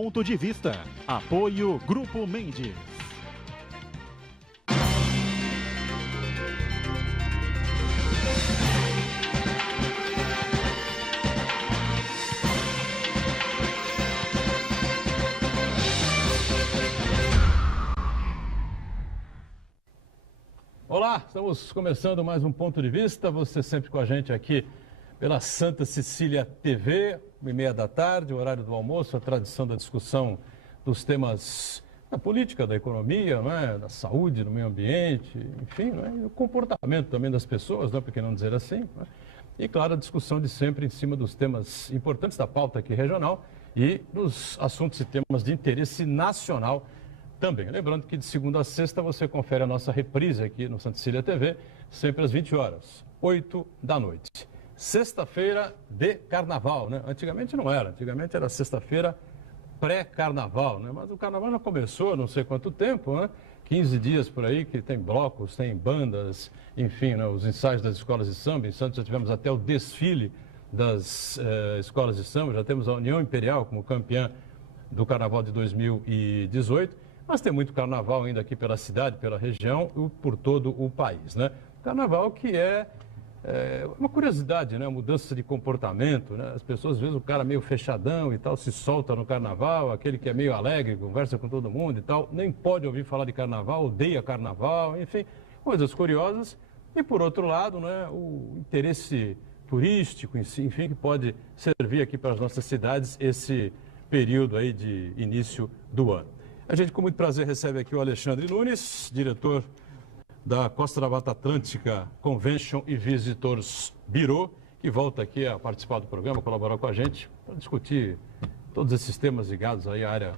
ponto de vista. Apoio Grupo Mendes. Olá, estamos começando mais um Ponto de Vista, você sempre com a gente aqui pela Santa Cecília TV, 1h30 da tarde, o horário do almoço, a tradição da discussão dos temas da política, da economia, não é? Da saúde, do meio ambiente, enfim, não é? E o comportamento também das pessoas, não é? Por que não dizer assim? Não é? E, claro, a discussão de sempre em cima dos temas importantes da pauta aqui regional e dos assuntos e temas de interesse nacional também. Lembrando que de segunda a sexta você confere a nossa reprise aqui no Santa Cecília TV, sempre às 20 horas, 8 da noite. Sexta-feira de carnaval, né? Antigamente não era, antigamente era sexta-feira pré-carnaval, né? Mas o carnaval já começou não sei quanto tempo, né? 15 dias por aí que tem blocos, tem bandas, enfim, né? Os ensaios das escolas de samba. Em Santos já tivemos até o desfile das escolas de samba, já temos a União Imperial como campeã do carnaval de 2018. Mas tem muito carnaval ainda aqui pela cidade, pela região e por todo o país, né? Carnaval que é uma curiosidade, né? Uma mudança de comportamento, né? As pessoas, às vezes, o cara meio fechadão e tal, se solta no carnaval, aquele que é meio alegre, conversa com todo mundo e tal, nem pode ouvir falar de carnaval, odeia carnaval, enfim, coisas curiosas. E, por outro lado, né? O interesse turístico, enfim, que pode servir aqui para as nossas cidades esse período aí de início do ano. A gente, com muito prazer, recebe aqui o Alexandre Nunes, diretor da Costa da Mata Atlântica Convention e Visitors Bureau, que volta aqui a participar do programa, colaborar com a gente, para discutir todos esses temas ligados aí à área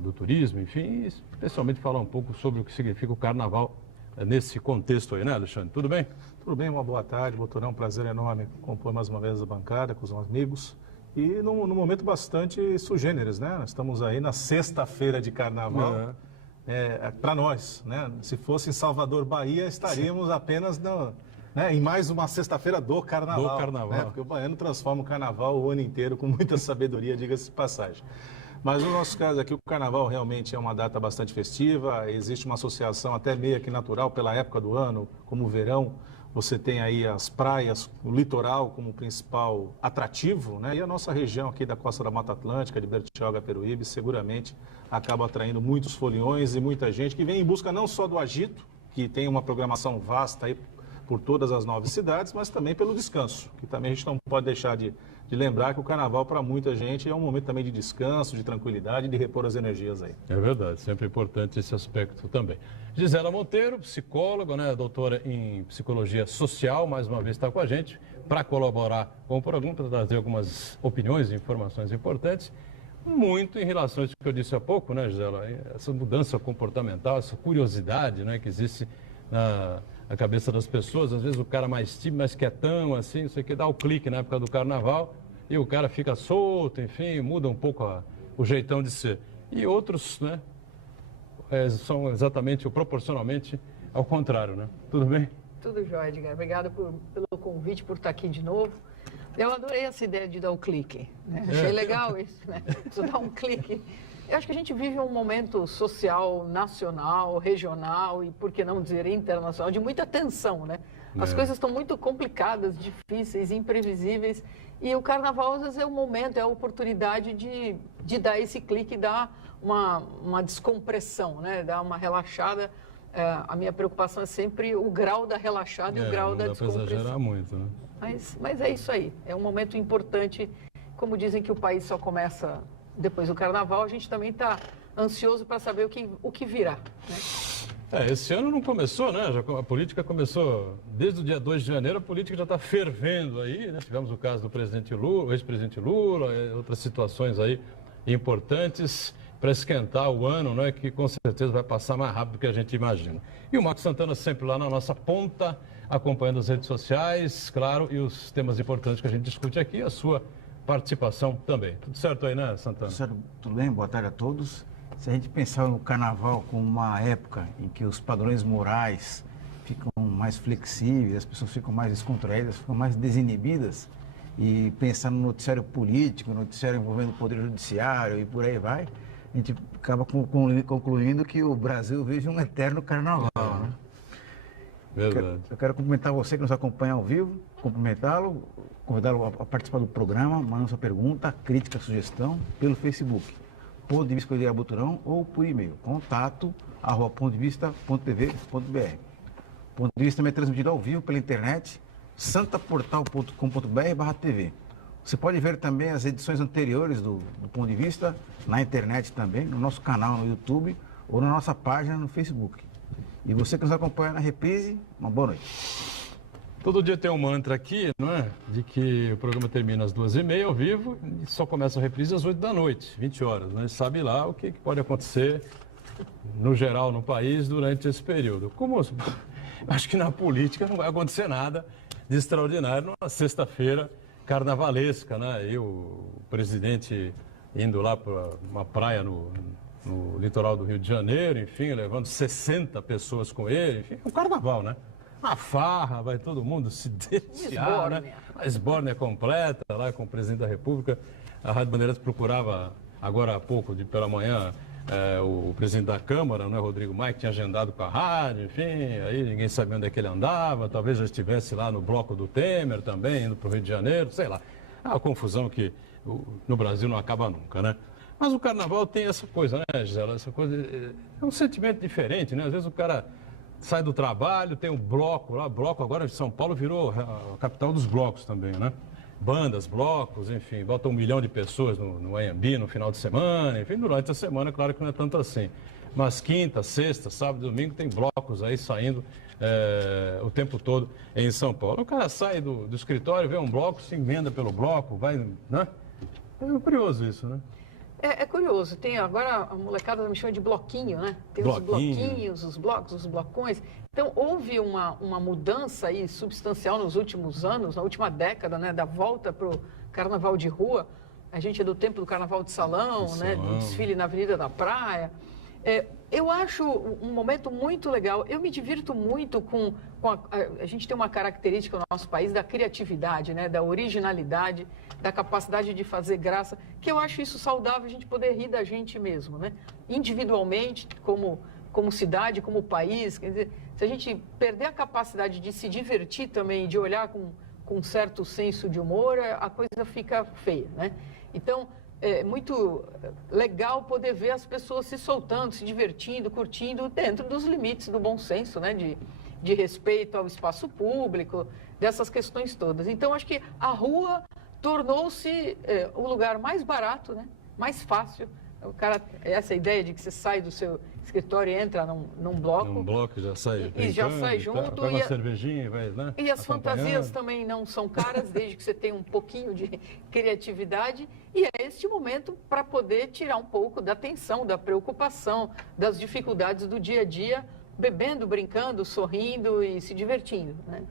do turismo, enfim, e especialmente falar um pouco sobre o que significa o carnaval nesse contexto aí, né, Alexandre? Tudo bem? Tudo bem, uma boa tarde, doutor. É um prazer enorme compor mais uma vez a bancada com os amigos. E num momento bastante sugêneres, né? Nós estamos aí na sexta-feira de carnaval. Para nós, né? Se fosse em Salvador, Bahia, estaríamos apenas em mais uma sexta-feira do carnaval. Do carnaval. Né? Porque o baiano transforma o carnaval o ano inteiro com muita sabedoria, diga-se de passagem. Mas no nosso caso aqui, o carnaval realmente é uma data bastante festiva. Existe uma associação até meio que natural pela época do ano, como o verão. Você tem aí as praias, o litoral como principal atrativo, né? E a nossa região aqui da Costa da Mata Atlântica, de Bertioga, Peruíbe, seguramente acaba atraindo muitos foliões e muita gente que vem em busca não só do agito, que tem uma programação vasta aí por todas as 9 cidades, mas também pelo descanso, que também a gente não pode deixar de lembrar que o carnaval para muita gente é um momento também de descanso, de tranquilidade, de repor as energias aí. É verdade, sempre importante esse aspecto também. Gisela Monteiro, psicóloga, né, doutora em psicologia social, mais uma vez está com a gente para colaborar com o programa, para trazer algumas opiniões e informações importantes, muito em relação a isso que eu disse há pouco, né, Gisela, essa mudança comportamental, essa curiosidade, né, que existe na cabeça das pessoas. Às vezes o cara mais tímido, mais quietão, assim, não sei o que, dá o clique na época do carnaval e o cara fica solto, enfim, muda um pouco o jeitão de ser. E outros, né, são exatamente ou proporcionalmente ao contrário, né? Tudo bem? Tudo jóia, Edgar. Obrigada pelo convite, por estar aqui de novo. Eu adorei essa ideia de dar o clique, né? Achei legal isso, né? Isso dar um clique. Eu acho que a gente vive um momento social, nacional, regional e, por que não dizer, internacional, de muita tensão, né? As coisas estão muito complicadas, difíceis, imprevisíveis. E o carnaval, às vezes, é o momento, é a oportunidade de dar esse clique, dar uma descompressão, né? Dar uma relaxada. A minha preocupação é sempre o grau da relaxada e o grau da descompressão. Não dá para exagerar muito, né? Mas é isso aí. É um momento importante. Como dizem que o país só começa depois do carnaval, a gente também está ansioso para saber o que virá, né? Esse ano não começou, né? A política começou desde o dia 2 de janeiro, a política já está fervendo aí, né? Tivemos o caso do presidente Lula, o ex-presidente Lula, outras situações aí importantes para esquentar o ano, né? Que com certeza vai passar mais rápido do que a gente imagina. E o Marcos Santana sempre lá na nossa ponta, acompanhando as redes sociais, claro, e os temas importantes que a gente discute aqui, a sua participação também. Tudo certo aí, né, Santana? Tudo bem, boa tarde a todos. Se a gente pensar no carnaval como uma época em que os padrões morais ficam mais flexíveis, as pessoas ficam mais descontraídas, ficam mais desinibidas, e pensar no noticiário político, no noticiário envolvendo o Poder Judiciário e por aí vai, a gente acaba concluindo que o Brasil vive um eterno carnaval, né? Verdade. Eu quero cumprimentar você que nos acompanha ao vivo, cumprimentá-lo, convidá-lo a participar do programa, mandando sua pergunta, crítica, sugestão pelo Facebook, Ponto de Vista com Edir Abuturão, ou por e-mail, contato@pontodevista.tv.br. Ponto de Vista também é transmitido ao vivo pela internet, santaportal.com.br/tv. Você pode ver também as edições anteriores do Ponto de Vista na internet também, no nosso canal no YouTube ou na nossa página no Facebook. E você que nos acompanha na reprise, uma boa noite. Todo dia tem um mantra aqui, não é? De que o programa termina às 2h30 ao vivo e só começa a reprise às 8 da noite, 20 horas. Né? Sabe lá o que pode acontecer, no geral, no país, durante esse período. Como acho que na política não vai acontecer nada de extraordinário numa sexta-feira carnavalesca, né? E o presidente indo lá para uma praia no litoral do Rio de Janeiro, enfim, levando 60 pessoas com ele, enfim, é um carnaval, né? Uma farra, vai todo mundo se deliciar, né? A esbórnia completa lá com o presidente da República. A Rádio Bandeirantes procurava agora há pouco, pela manhã, o presidente da Câmara, né, Rodrigo Maia, que tinha agendado com a rádio, enfim, aí ninguém sabia onde é que ele andava, talvez já estivesse lá no bloco do Temer também, indo para o Rio de Janeiro, sei lá. É uma confusão que no Brasil não acaba nunca, né? Mas o carnaval tem essa coisa, né, Gisela? Essa coisa é um sentimento diferente, né? Às vezes o cara sai do trabalho, tem um bloco lá, bloco agora de São Paulo virou a capital dos blocos também, né? Bandas, blocos, enfim, bota 1 milhão de pessoas no Anhembi no final de semana, enfim, durante a semana, claro que não é tanto assim. Mas quinta, sexta, sábado e domingo tem blocos aí saindo o tempo todo em São Paulo. O cara sai do escritório, vê um bloco, se emenda pelo bloco, vai, né? É curioso isso, né? É curioso, tem agora a molecada me chama de bloquinho, né? Tem os bloquinhos, os blocos, os blocões. Então houve uma mudança aí substancial nos últimos anos, na última década, né? Da volta para o carnaval de rua. A gente é do tempo do carnaval de salão, né? Do desfile na Avenida da Praia. Eu acho um momento muito legal. Eu me divirto muito com a gente tem uma característica no nosso país da criatividade, né? Da originalidade, da capacidade de fazer graça, que eu acho isso saudável, a gente poder rir da gente mesmo, né? Individualmente, como cidade, como país. Quer dizer, se a gente perder a capacidade de se divertir também, de olhar com um certo senso de humor, a coisa fica feia, né? Então, é muito legal poder ver as pessoas se soltando, se divertindo, curtindo, dentro dos limites do bom senso, né? De respeito ao espaço público, dessas questões todas. Então, acho que a rua tornou-se o lugar mais barato, né? Mais fácil. O cara, essa ideia de que você sai do seu escritório e entra num bloco. Num bloco já sai. E já sai junto. Pega uma cervejinha e vai, né? E as fantasias também não são caras, desde que você tenha um pouquinho de criatividade. E é este momento para poder tirar um pouco da tensão, da preocupação, das dificuldades do dia a dia, bebendo, brincando, sorrindo e se divertindo, né?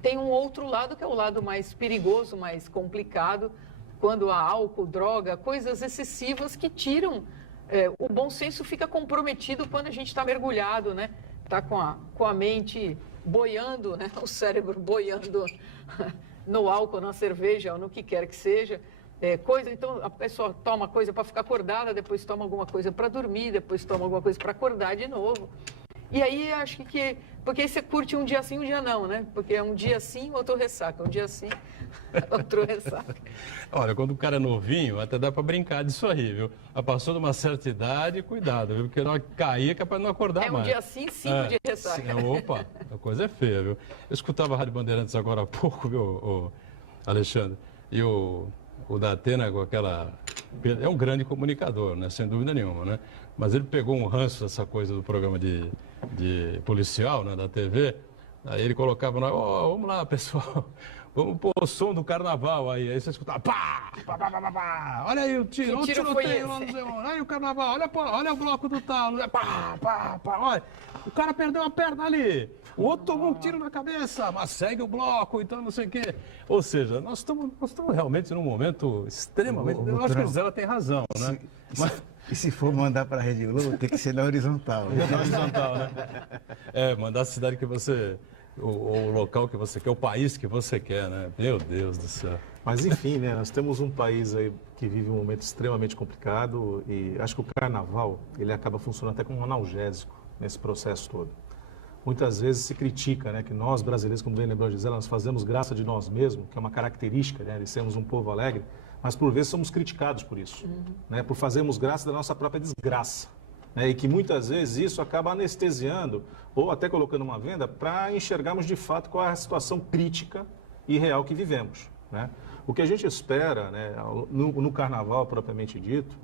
Tem um outro lado que é o lado mais perigoso, mais complicado, quando há álcool, droga, coisas excessivas que tiram, o bom senso fica comprometido quando a gente está mergulhado, né? Está com a mente boiando, né? O cérebro boiando no álcool, na cerveja ou no que quer que seja. Então a pessoa toma coisa para ficar acordada, depois toma alguma coisa para dormir, depois toma alguma coisa para acordar de novo. E aí acho que porque aí você curte um dia sim, um dia não, né? Porque é um dia sim, outro ressaca, um dia sim, outro ressaca. Olha, quando o cara é novinho, até dá para brincar disso aí, viu? Passou de uma certa idade, cuidado, viu? Porque na hora que cair é capaz de não acordar mais. É um dia sim, 5 de ressaca. Opa, a coisa é feia, viu? Eu escutava a Rádio Bandeirantes agora há pouco, viu, Alexandre? E o Datena com aquela... É um grande comunicador, né? Sem dúvida nenhuma, né? Mas ele pegou um ranço dessa coisa do programa de policial, né? Da TV. Aí ele colocava, vamos lá, pessoal, vamos pôr o som do carnaval aí. Aí você escutava, pá, pá, pá, pá, pá, pá. Olha aí o tiro, que tiro foi esse? Olha aí o carnaval, olha o bloco do tal, pá, pá, pá, olha, o cara perdeu a perna ali, o outro tomou um tiro na cabeça, mas segue o bloco, então não sei o quê. Ou seja, nós estamos realmente num momento extremamente... Eu acho que a Gisela tem razão, né? E se for mandar para a Rede Globo, tem que ser na horizontal. Na horizontal, né? Mandar a cidade que você o local que você quer, o país que você quer, né? Meu Deus do céu. Mas enfim, né, nós temos um país aí que vive um momento extremamente complicado e acho que o carnaval, ele acaba funcionando até como um analgésico nesse processo todo. Muitas vezes se critica, né, que nós brasileiros, como bem lembrou a Gisela, nós fazemos graça de nós mesmos, que é uma característica, né, de sermos um povo alegre, mas por vezes somos criticados por isso, né, por fazermos graça da nossa própria desgraça. Né, e que muitas vezes isso acaba anestesiando ou até colocando uma venda para enxergarmos de fato qual é a situação crítica e real que vivemos. Né? O que a gente espera, né, no carnaval propriamente dito,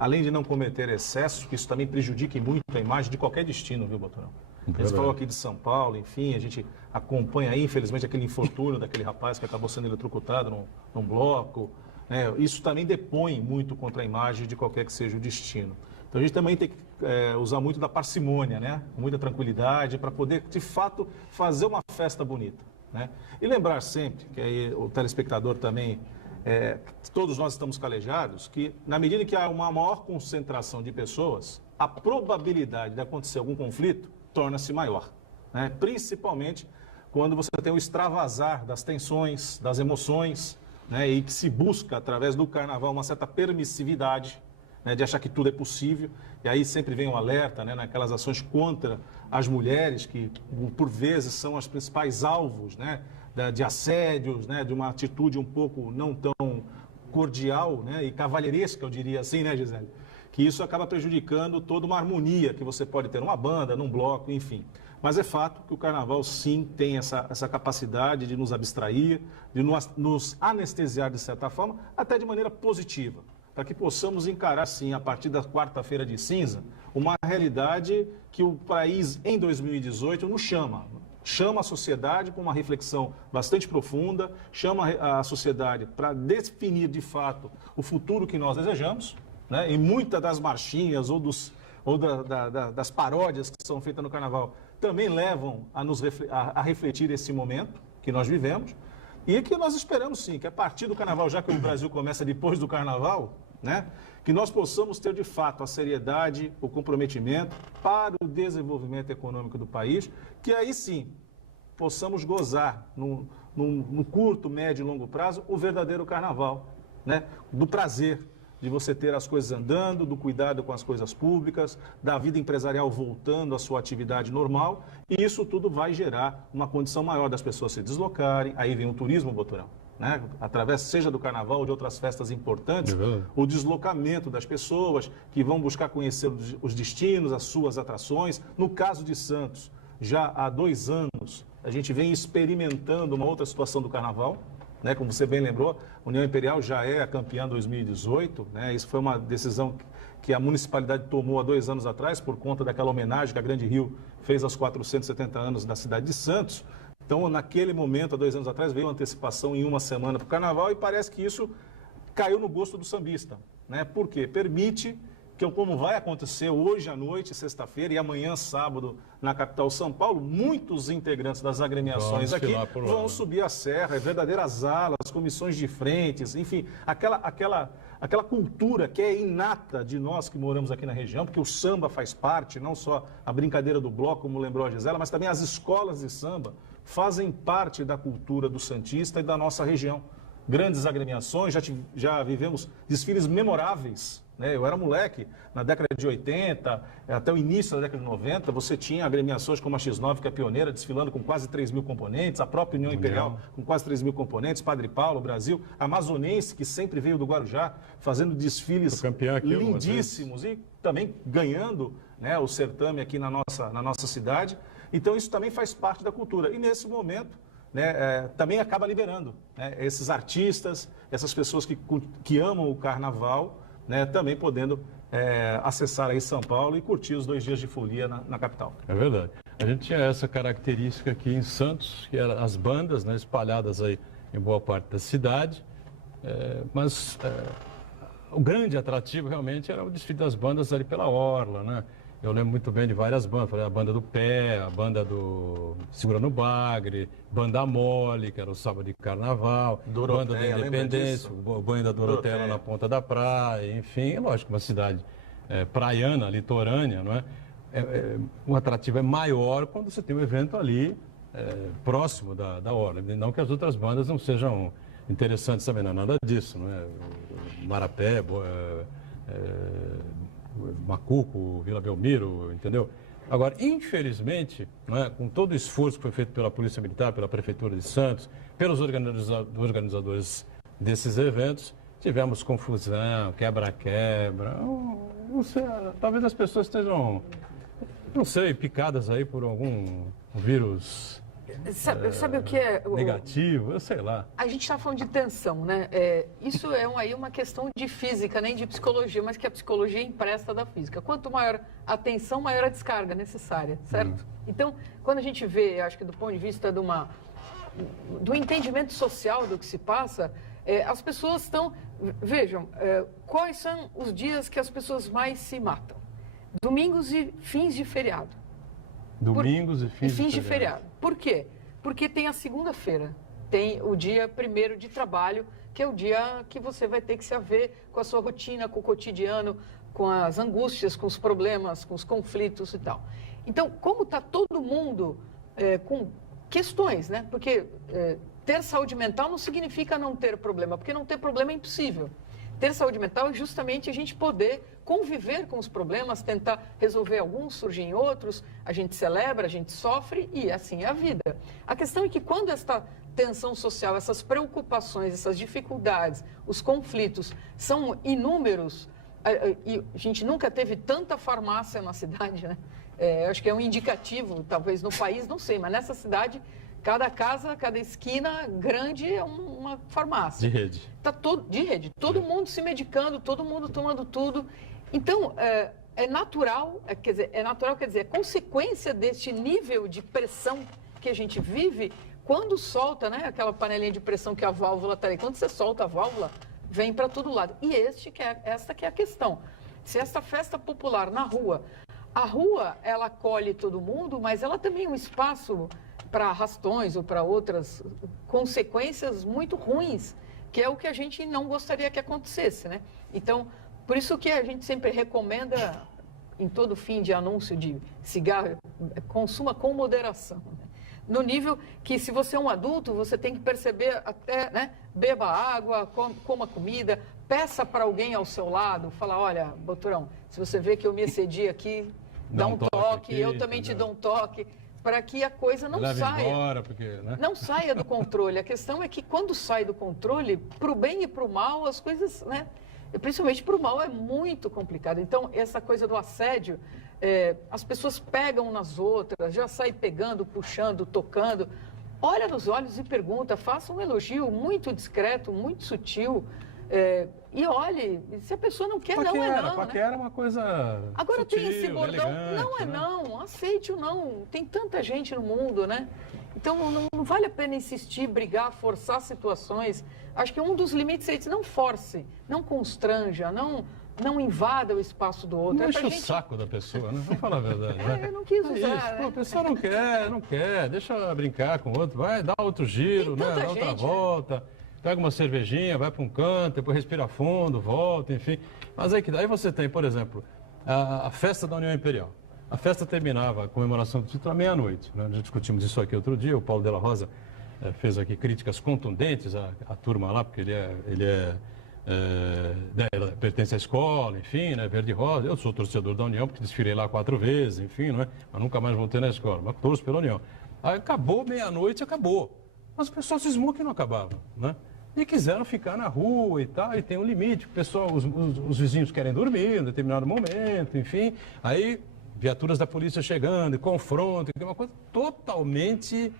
além de não cometer excesso, que isso também prejudique muito a imagem de qualquer destino, viu, Botorão? A gente falou aqui de São Paulo, enfim, a gente acompanha aí, infelizmente, aquele infortúnio daquele rapaz que acabou sendo eletrocutado num bloco. Né? Isso também depõe muito contra a imagem de qualquer que seja o destino. Então a gente também tem que usar muito da parcimônia, né? Muita tranquilidade, para poder, de fato, fazer uma festa bonita. Né? E lembrar sempre, que aí o telespectador também, todos nós estamos calejados, que na medida que há uma maior concentração de pessoas, a probabilidade de acontecer algum conflito torna-se maior. Né? Principalmente quando você tem o extravasar das tensões, das emoções, né? E que se busca, através do carnaval, uma certa permissividade, né, de achar que tudo é possível, e aí sempre vem um alerta, né, naquelas ações contra as mulheres, que por vezes são as principais alvos, né, de assédios, né, de uma atitude um pouco não tão cordial, né, e cavalheiresca, eu diria assim, né, Gisele? Que isso acaba prejudicando toda uma harmonia que você pode ter numa banda, num bloco, enfim. Mas é fato que o carnaval, sim, tem essa capacidade de nos abstrair, de nos anestesiar de certa forma, até de maneira positiva, para que possamos encarar, sim, a partir da quarta-feira de cinza, uma realidade que o país, em 2018, nos chama. Chama a sociedade para uma reflexão bastante profunda, chama a sociedade para definir, de fato, o futuro que nós desejamos, né? E muitas das marchinhas das paródias que são feitas no Carnaval também levam a refletir esse momento que nós vivemos. E que nós esperamos, sim, que a partir do Carnaval, já que o Brasil começa depois do Carnaval, né, que nós possamos ter, de fato, a seriedade, o comprometimento para o desenvolvimento econômico do país, que aí sim possamos gozar, no curto, médio e longo prazo, o verdadeiro Carnaval, né, do prazer de você ter as coisas andando, do cuidado com as coisas públicas, da vida empresarial voltando à sua atividade normal, e isso tudo vai gerar uma condição maior das pessoas se deslocarem. Aí vem o turismo, Botorão, né? Através, seja do carnaval ou de outras festas importantes, o deslocamento das pessoas que vão buscar conhecer os destinos, as suas atrações. No caso de Santos, já há 2 anos, a gente vem experimentando uma outra situação do carnaval. Né, como você bem lembrou, a União Imperial já é a campeã 2018, né, isso foi uma decisão que a municipalidade tomou há 2 anos atrás, por conta daquela homenagem que a Grande Rio fez aos 470 anos da cidade de Santos. Então, naquele momento, há 2 anos atrás, veio a antecipação em 1 semana para o Carnaval e parece que isso caiu no gosto do sambista. Né? Por quê? Permite que, como vai acontecer hoje à noite, sexta-feira, e amanhã, sábado, na capital São Paulo, muitos integrantes das agremiações aqui vão subir a serra, verdadeiras alas, comissões de frentes, enfim, aquela cultura que é inata de nós que moramos aqui na região, porque o samba faz parte, não só a brincadeira do bloco, como lembrou a Gisela, mas também as escolas de samba fazem parte da cultura do santista e da nossa região. Grandes agremiações, já vivemos desfiles memoráveis. Né? Eu era moleque, na década de 80, até o início da década de 90, você tinha agremiações como a X9, que é pioneira, desfilando com quase 3 mil componentes, a própria União Imperial com quase 3 mil componentes, Padre Paulo, Brasil, a Amazonense, que sempre veio do Guarujá, fazendo desfiles lindíssimos e também ganhando, né, o certame aqui na nossa cidade. Então isso também faz parte da cultura. E nesse momento, né, também acaba liberando, né, esses artistas, essas pessoas que amam o carnaval, né, também podendo acessar aí São Paulo e curtir os 2 dias de folia na capital. É verdade. A gente tinha essa característica aqui em Santos, que eram as bandas, né, espalhadas aí em boa parte da cidade, mas o grande atrativo realmente era o desfile das bandas ali pela orla, né? Eu lembro muito bem de várias bandas, a banda do Pé, a banda do Segura no Bagre, banda Mole, que era o sábado de carnaval, Doroteia, banda da Independência, o banho da Doroteia na ponta da praia, enfim, lógico, uma cidade praiana, litorânea, não é? O atrativo é maior quando você tem um evento ali próximo da ordem. Não que as outras bandas não sejam interessantes também, não é nada disso, não é? Marapé, Macuco, Vila Belmiro, entendeu? Agora, infelizmente, né, com todo o esforço que foi feito pela Polícia Militar, pela Prefeitura de Santos, pelos organizadores desses eventos, tivemos confusão, quebra-quebra. Não sei, talvez as pessoas estejam, não sei, picadas aí por algum vírus Sabe o que é? negativo, eu sei lá. A gente está falando de tensão, né? Isso é aí uma questão de física, nem de psicologia, mas que a psicologia empresta da física. Quanto maior a tensão, maior a descarga necessária, certo? Então, quando a gente vê, acho que do ponto de vista do entendimento social do que se passa, as pessoas estão... Vejam, quais são os dias que as pessoas mais se matam? Domingos e fins de feriado. Domingos e fins de feriado. Por quê? Porque tem a segunda-feira, tem o dia 1º de trabalho, que é o dia que você vai ter que se haver com a sua rotina, com o cotidiano, com as angústias, com os problemas, com os conflitos e tal. Então, como está todo mundo com questões, né? Porque ter saúde mental não significa não ter problema, porque não ter problema é impossível. Ter saúde mental é justamente a gente poder conviver com os problemas, tentar resolver alguns, surgem outros, a gente celebra, a gente sofre e assim é a vida. A questão é que quando esta tensão social, essas preocupações, essas dificuldades, os conflitos são inúmeros, e a gente nunca teve tanta farmácia na cidade, né? Acho que é um indicativo, talvez no país, não sei, mas nessa cidade... Cada casa, cada esquina grande é uma farmácia. De rede. De rede. Todo mundo se medicando, todo mundo tomando tudo. Então, é natural, quer dizer, é consequência deste nível de pressão que a gente vive, quando solta, né, aquela panelinha de pressão que a válvula está ali. Quando você solta a válvula, vem para todo lado. E esta que é a questão. Se esta festa popular na rua, a rua, ela acolhe todo mundo, mas ela também é um espaço... para arrastões ou para outras consequências muito ruins, que é o que a gente não gostaria que acontecesse, né? Então, por isso que a gente sempre recomenda, em todo fim de anúncio de cigarro, consuma com moderação. Né? No nível que, se você é um adulto, você tem que perceber até, né? Beba água, coma comida, peça para alguém ao seu lado, fala, olha, Boturão, se você vê que eu me excedi aqui, dá um toque, eu também te dou um toque. Para que a coisa não saia. Embora, porque, né? Não saia do controle. A questão é que quando sai do controle, para o bem e para o mal, as coisas, né? Principalmente para o mal, é muito complicado. Então, essa coisa do assédio, as pessoas pegam nas outras, já saem pegando, puxando, tocando. Olha nos olhos e pergunta, faça um elogio muito discreto, muito sutil. E olhe, se a pessoa não quer, não é não. Paquera é uma coisa. Agora sutil, tem esse bordão, não é né? não, aceite o não. Tem tanta gente no mundo, né? Então não vale a pena insistir, brigar, forçar situações. Acho que um dos limites é esse, não force, não constranja, não invada o espaço do outro. Não enche o saco da pessoa, né? Vamos falar a verdade. Né? Eu não quis usar, isso. né? Pô, a pessoa não quer, deixa ela brincar com o outro, vai dar outro giro, né? Dá outra volta. Pega uma cervejinha, vai para um canto, depois respira fundo, volta, enfim. Mas aí você tem, por exemplo, a festa da União Imperial. A festa terminava, a comemoração do título, à meia-noite. Né? Já discutimos isso aqui outro dia, o Paulo Della Rosa fez aqui críticas contundentes à turma lá, porque ele pertence à escola, enfim, né? Verde e Rosa. Eu sou torcedor da União, porque desfilei lá 4 vezes, enfim, não é? Mas nunca mais voltei na escola, mas torço pela União. Aí acabou, meia-noite, acabou. Mas o pessoal cismou que não acabava, né? E quiseram ficar na rua e tal, e tem um limite. O pessoal, os vizinhos querem dormir em determinado momento, enfim. Aí, viaturas da polícia chegando e confronto, que é uma coisa totalmente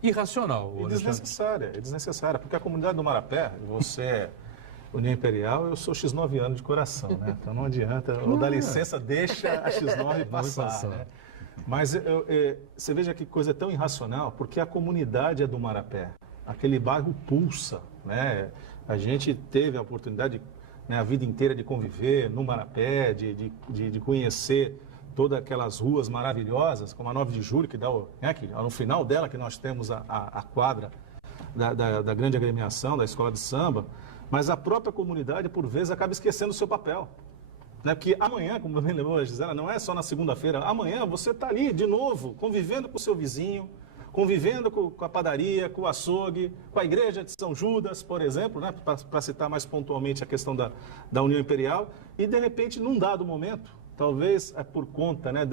irracional. E desnecessária, porque a comunidade do Marapé, você é União Imperial, eu sou X9 de coração, né? Então não adianta, ou dá licença, deixa a X9 passar, né? Mas você veja que coisa tão irracional, porque a comunidade é do Marapé. Aquele bairro pulsa, né? A gente teve a oportunidade, né, a vida inteira de conviver no Marapé, de conhecer todas aquelas ruas maravilhosas, como a 9 de Julho, que dá no final dela que nós temos a quadra da grande agremiação, da escola de samba, mas a própria comunidade, por vezes, acaba esquecendo o seu papel. Né? Porque amanhã, como bem lembrou a Gisela, não é só na segunda-feira, amanhã você está ali de novo, convivendo com o seu vizinho, convivendo com a padaria, com o açougue, com a igreja de São Judas, por exemplo, né, para citar mais pontualmente a questão da União Imperial, e de repente, num dado momento, talvez é por conta, né,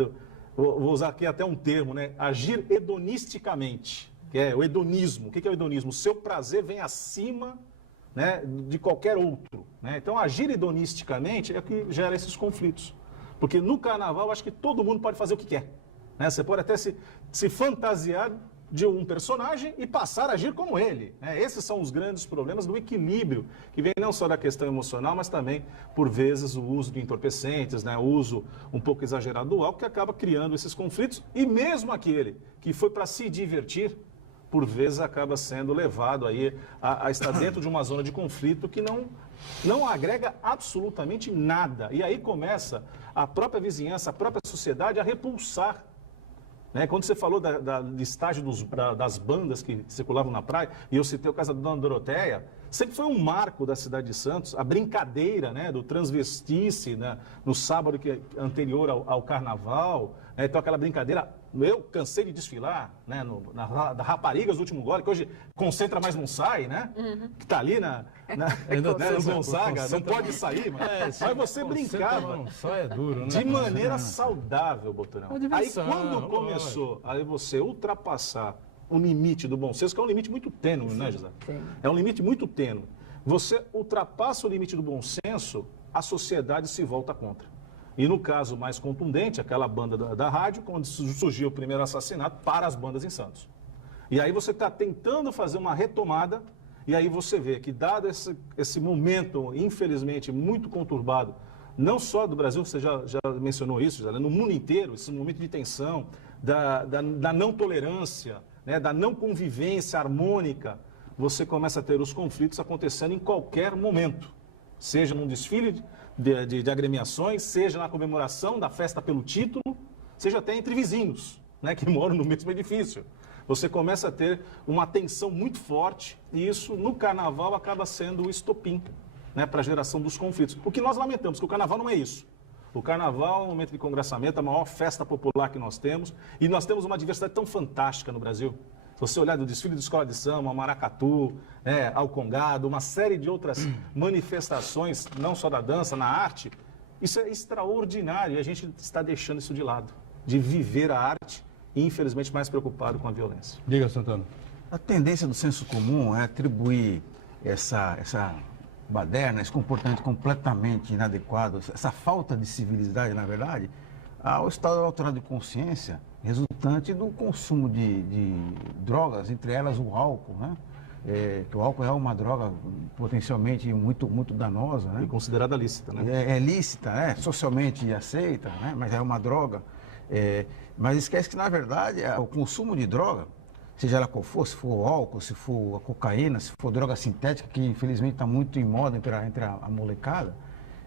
vou usar aqui até um termo, né, agir hedonisticamente, que é o hedonismo. O que é o hedonismo? O seu prazer vem acima, né, de qualquer outro, né? Então, agir hedonisticamente é o que gera esses conflitos. Porque no carnaval, acho que todo mundo pode fazer o que quer, né? Você pode até se fantasiar de um personagem e passar a agir como ele, né? Esses são os grandes problemas do equilíbrio, que vem não só da questão emocional, mas também, por vezes, o uso de entorpecentes, né? O uso um pouco exagerado do álcool, que acaba criando esses conflitos. E mesmo aquele que foi para se divertir, por vezes acaba sendo levado aí a estar dentro de uma zona de conflito que não agrega absolutamente nada. E aí começa a própria vizinhança, a própria sociedade a repulsar. Né? Quando você falou da listagem das bandas que circulavam na praia, e eu citei o caso da Dona Doroteia, sempre foi um marco da cidade de Santos, a brincadeira, né, do transvestice, né, no sábado anterior ao carnaval, né? Então aquela brincadeira. Eu cansei de desfilar, né, da Raparigas do Último Gole, que hoje concentra, mas não sai, né? Que está ali no Gonzaga, não pode sair, mas você brincava não sai, é duro, né? de maneira saudável, Boturão. Aí quando começou lógico. aí você ultrapassar o limite do bom senso, que é um limite muito tênue, né, José? Sim. É um limite muito tênue. Você ultrapassa o limite do bom senso, a sociedade se volta contra. E no caso mais contundente, aquela banda da rádio, quando surgiu o primeiro assassinato para as bandas em Santos. E aí você está tentando fazer uma retomada, e aí você vê que dado esse momento, infelizmente, muito conturbado, não só do Brasil, você já mencionou isso, já, no mundo inteiro, esse momento de tensão, da não tolerância, né, da não convivência harmônica, você começa a ter os conflitos acontecendo em qualquer momento, seja num desfile de agremiações, seja na comemoração da festa pelo título, seja até entre vizinhos, né, que moram no mesmo edifício. Você começa a ter uma tensão muito forte e isso, no carnaval, acaba sendo o estopim, né, para a geração dos conflitos. O que nós lamentamos, que o carnaval não é isso. O carnaval é um momento de congressamento, a maior festa popular que nós temos, e nós temos uma diversidade tão fantástica no Brasil. Se você olhar do desfile de escola de samba, maracatu, ao congado, uma série de outras manifestações, não só da dança, na arte, isso é extraordinário e a gente está deixando isso de lado, de viver a arte e, infelizmente, mais preocupado com a violência. Diga, Santana. A tendência do senso comum é atribuir essa baderna, esse comportamento completamente inadequado, essa falta de civilidade, na verdade, ao estado alterado de consciência resultante do consumo de drogas, entre elas o álcool, né? Que o álcool é uma droga potencialmente muito, muito danosa, né? E considerada lícita, né? É lícita, socialmente aceita, né? Mas é uma droga. Mas esquece que, na verdade, o consumo de droga, seja ela qual for, se for o álcool, se for a cocaína, se for droga sintética, que infelizmente está muito em moda entre a molecada,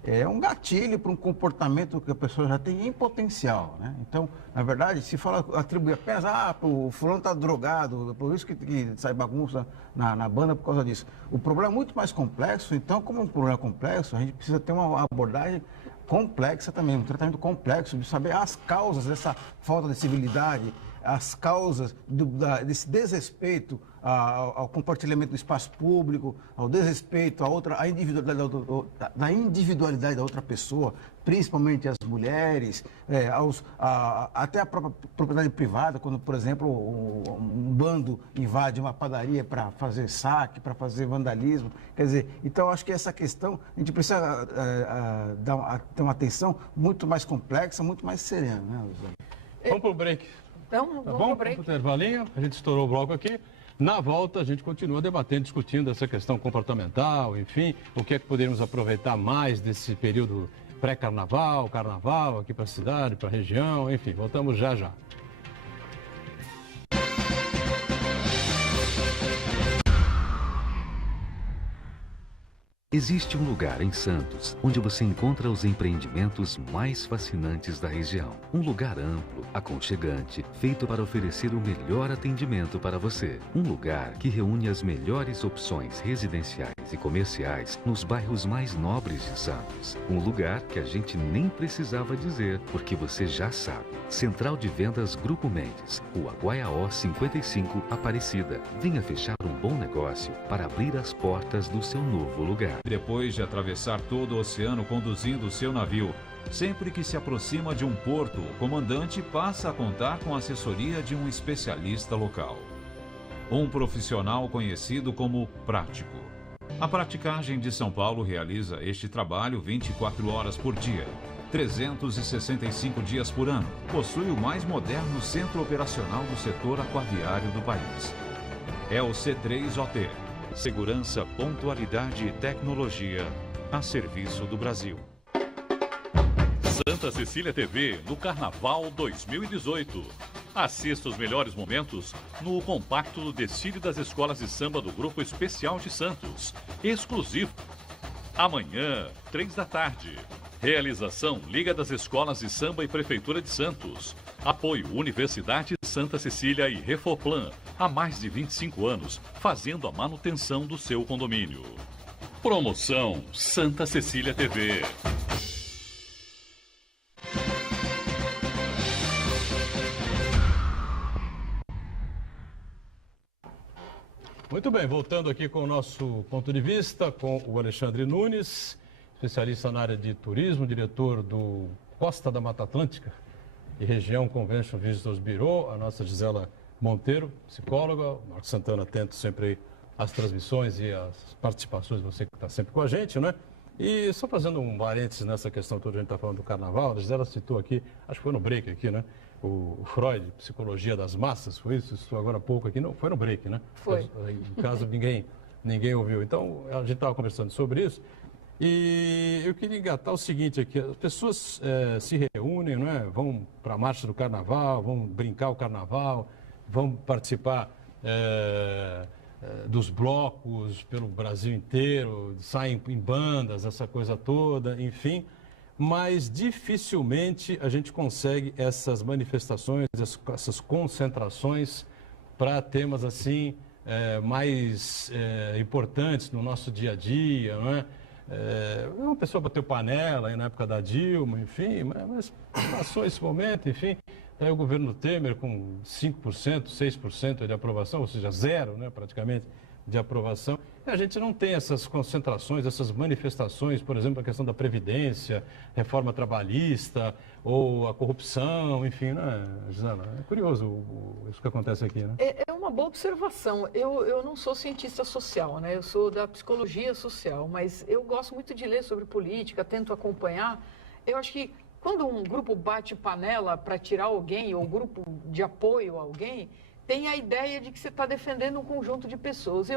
é um gatilho para um comportamento que a pessoa já tem em potencial, né? Então, na verdade, se fala, atribui apenas, o fulano está drogado, por isso que sai bagunça na banda por causa disso. O problema é muito mais complexo, então, como é um problema complexo, a gente precisa ter uma abordagem complexa também, um tratamento complexo de saber as causas dessa falta de civilidade, as causas desse desrespeito ao compartilhamento do espaço público, ao desrespeito da individualidade da outra pessoa, principalmente as mulheres, até a própria propriedade privada, quando, por exemplo, um bando invade uma padaria para fazer saque, para fazer vandalismo. Quer dizer, então acho que essa questão a gente precisa ter uma atenção muito mais complexa, muito mais serena, né, José? Vamos para o break. Então, Tá vamos bom? pro Vamos break. para o intervalinho. A gente estourou o bloco aqui. Na volta, a gente continua debatendo, discutindo essa questão comportamental, enfim, o que é que poderíamos aproveitar mais desse período pré-carnaval, carnaval, aqui para a cidade, para a região, enfim, voltamos já já. Existe um lugar em Santos onde você encontra os empreendimentos mais fascinantes da região. Um lugar amplo, aconchegante, feito para oferecer o melhor atendimento para você. Um lugar que reúne as melhores opções residenciais e comerciais nos bairros mais nobres de Santos. Um lugar que a gente nem precisava dizer, porque você já sabe. Central de Vendas Grupo Mendes, Rua Guaiaó 55, Aparecida. Venha fechar um bom negócio para abrir as portas do seu novo lugar. Depois de atravessar todo o oceano conduzindo o seu navio, sempre que se aproxima de um porto, o comandante passa a contar com a assessoria de um especialista local. Um profissional conhecido como prático. A Praticagem de São Paulo realiza este trabalho 24 horas por dia, 365 dias por ano. Possui o mais moderno centro operacional do setor aquaviário do país. É o C3OT. Segurança, pontualidade e tecnologia a serviço do Brasil. Santa Cecília TV no Carnaval 2018. Assista os melhores momentos no compacto do desfile das escolas de samba do Grupo Especial de Santos. Exclusivo. Amanhã, 3 da tarde. Realização Liga das Escolas de Samba e Prefeitura de Santos. Apoio Universidade Santa Cecília e Refoplan. Há mais de 25 anos, fazendo a manutenção do seu condomínio. Promoção Santa Cecília TV. Muito bem, voltando aqui com o nosso ponto de vista, com o Alexandre Nunes, especialista na área de turismo, diretor do Costa da Mata Atlântica e Região Convention Visitors Bureau, a nossa Gisela Monteiro, psicóloga, o Marcos Santana atento sempre aí às transmissões e às participações, você que está sempre com a gente, né? E só fazendo um parênteses nessa questão toda, a gente está falando do carnaval, a Gisela citou aqui, acho que foi no break aqui, né? O Freud, Psicologia das Massas, foi isso? Isso agora há pouco aqui, não, foi no break, né? Foi. Em caso ninguém ouviu. Então, a gente estava conversando sobre isso. E eu queria engatar o seguinte aqui, as pessoas se reúnem, não é? Vão para a marcha do carnaval, vão brincar o carnaval, vão participar dos blocos pelo Brasil inteiro, saem em bandas, essa coisa toda, enfim. Mas dificilmente a gente consegue essas manifestações, essas concentrações para temas assim mais importantes no nosso dia a dia, não é? Uma pessoa bateu panela aí na época da Dilma, enfim, mas passou esse momento, enfim. Aí o governo Temer com 5%, 6% de aprovação, ou seja, zero, né, praticamente, de aprovação. E a gente não tem essas concentrações, essas manifestações, por exemplo, a questão da Previdência, reforma trabalhista, ou a corrupção, enfim, né, Gisela? É curioso isso que acontece aqui, né? É uma boa observação. Eu não sou cientista social, né? Eu sou da psicologia social, mas eu gosto muito de ler sobre política, tento acompanhar. Eu acho que quando um grupo bate panela para tirar alguém, ou um grupo de apoio a alguém, tem a ideia de que você está defendendo um conjunto de pessoas.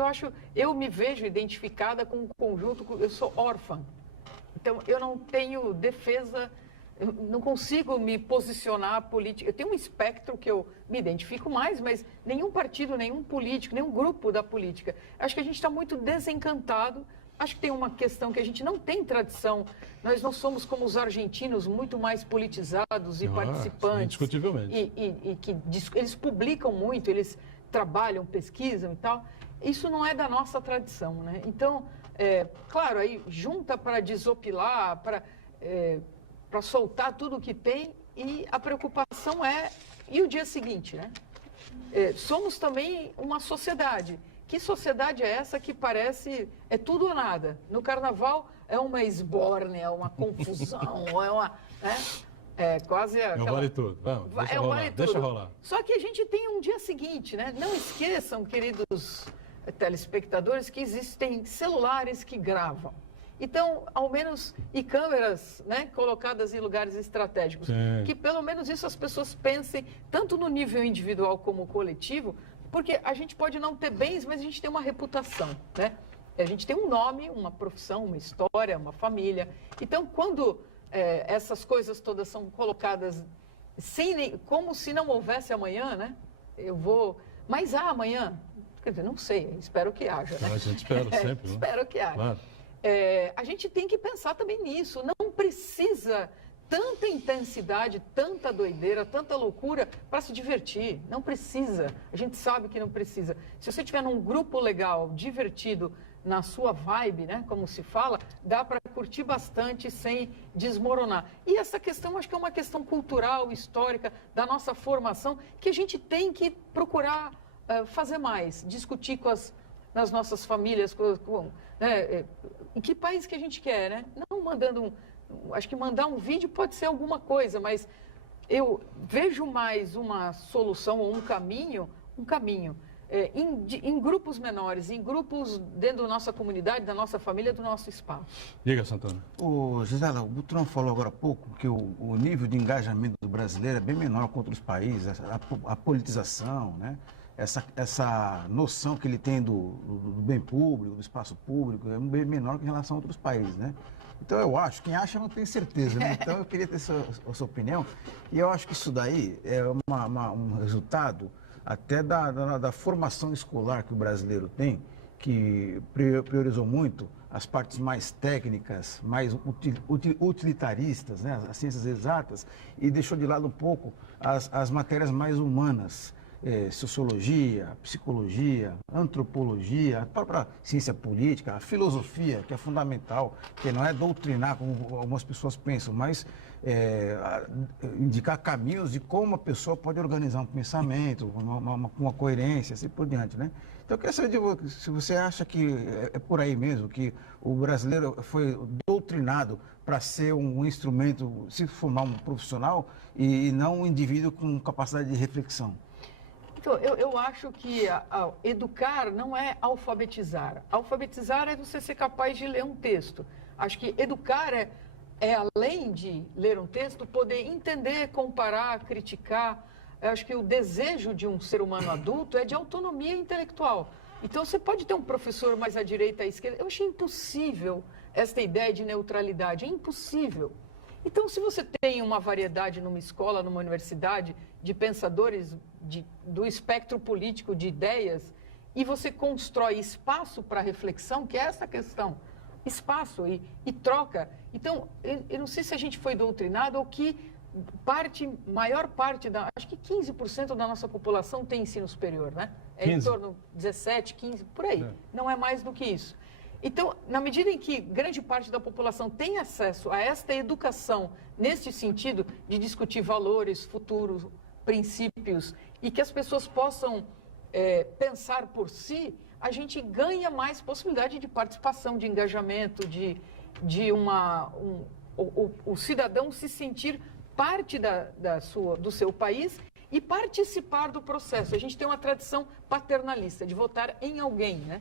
Eu me vejo identificada com um conjunto, eu sou órfã. Então, eu não tenho defesa, eu não consigo me posicionar política. Eu tenho um espectro que eu me identifico mais, mas nenhum partido, nenhum político, nenhum grupo da política. Acho que a gente está muito desencantado. Acho que tem uma questão que a gente não tem tradição. Nós não somos como os argentinos, muito mais politizados e participantes. Indiscutivelmente. E que eles publicam muito, eles trabalham, pesquisam e tal. Isso não é da nossa tradição, né? Então, claro, aí junta para desopilar, para soltar tudo o que tem, e a preocupação e o dia seguinte, né? Somos também uma sociedade. Que sociedade é essa que parece tudo ou nada? No carnaval é uma esbórnia, é uma confusão, quase aquela... Não vale tudo. Vamos, deixa rolar, vale tudo. Deixa rolar. Só que a gente tem um dia seguinte, né? Não esqueçam, queridos telespectadores, que existem celulares que gravam. Então, ao menos, e câmeras, né, colocadas em lugares estratégicos. Sim. Que pelo menos isso as pessoas pensem, tanto no nível individual como coletivo, porque a gente pode não ter bens, mas a gente tem uma reputação, né? A gente tem um nome, uma profissão, uma história, uma família. Então, quando essas coisas todas são colocadas como se não houvesse amanhã, né? Mas há amanhã? Quer dizer, não sei, espero que haja, né? A gente espera sempre, né? Espero que haja. Claro. a gente tem que pensar também nisso. Não precisa tanta intensidade, tanta doideira, tanta loucura para se divertir. Não precisa. A gente sabe que não precisa. Se você estiver num grupo legal, divertido, na sua vibe, né, como se fala, dá para curtir bastante sem desmoronar. E essa questão, acho que é uma questão cultural, histórica, da nossa formação, que a gente tem que procurar fazer mais, discutir nas nossas famílias, né, em que país que a gente quer, né? Não mandando acho que mandar um vídeo pode ser alguma coisa, mas eu vejo mais uma solução ou um caminho em grupos menores, em grupos dentro da nossa comunidade, da nossa família, do nosso espaço. Diga, Santana. Ô, Gisela, o Butrão falou agora há pouco que o nível de engajamento do brasileiro é bem menor que outros países, a politização, né? Essa noção que ele tem do bem público, do espaço público, é bem menor que em relação a outros países, né? Então eu acho, quem acha não tem certeza, né? Então eu queria ter a sua opinião, e eu acho que isso daí é um resultado até da formação escolar que o brasileiro tem, que priorizou muito as partes mais técnicas, mais utilitaristas, né? As ciências exatas, e deixou de lado um pouco as matérias mais humanas, sociologia, psicologia, antropologia, a própria ciência política, a filosofia, que é fundamental, que não é doutrinar, como algumas pessoas pensam, mas indicar caminhos de como a pessoa pode organizar um pensamento, uma coerência, assim por diante, né? Então, eu queria saber se você acha que é por aí mesmo, que o brasileiro foi doutrinado para ser um instrumento, se formar um profissional e não um indivíduo com capacidade de reflexão. Então, eu acho que educar não é alfabetizar. Alfabetizar é você ser capaz de ler um texto. Acho que educar é além de ler um texto, poder entender, comparar, criticar. Eu acho que o desejo de um ser humano adulto é de autonomia intelectual. Então, você pode ter um professor mais à direita, à esquerda. Eu achei impossível esta ideia de neutralidade. É impossível. Então, se você tem uma variedade numa escola, numa universidade, de pensadores do espectro político de ideias, e você constrói espaço para reflexão, que é essa questão, espaço e troca. Então, eu não sei se a gente foi doutrinado ou que maior parte acho que 15% da nossa população tem ensino superior, né? É 15. Em torno de 17, 15, por aí. Não é mais do que isso. Então, na medida em que grande parte da população tem acesso a esta educação, neste sentido de discutir valores, futuros, princípios, e que as pessoas possam pensar por si, a gente ganha mais possibilidade de participação, de engajamento, o cidadão se sentir parte do seu país e participar do processo. A gente tem uma tradição paternalista de votar em alguém, né?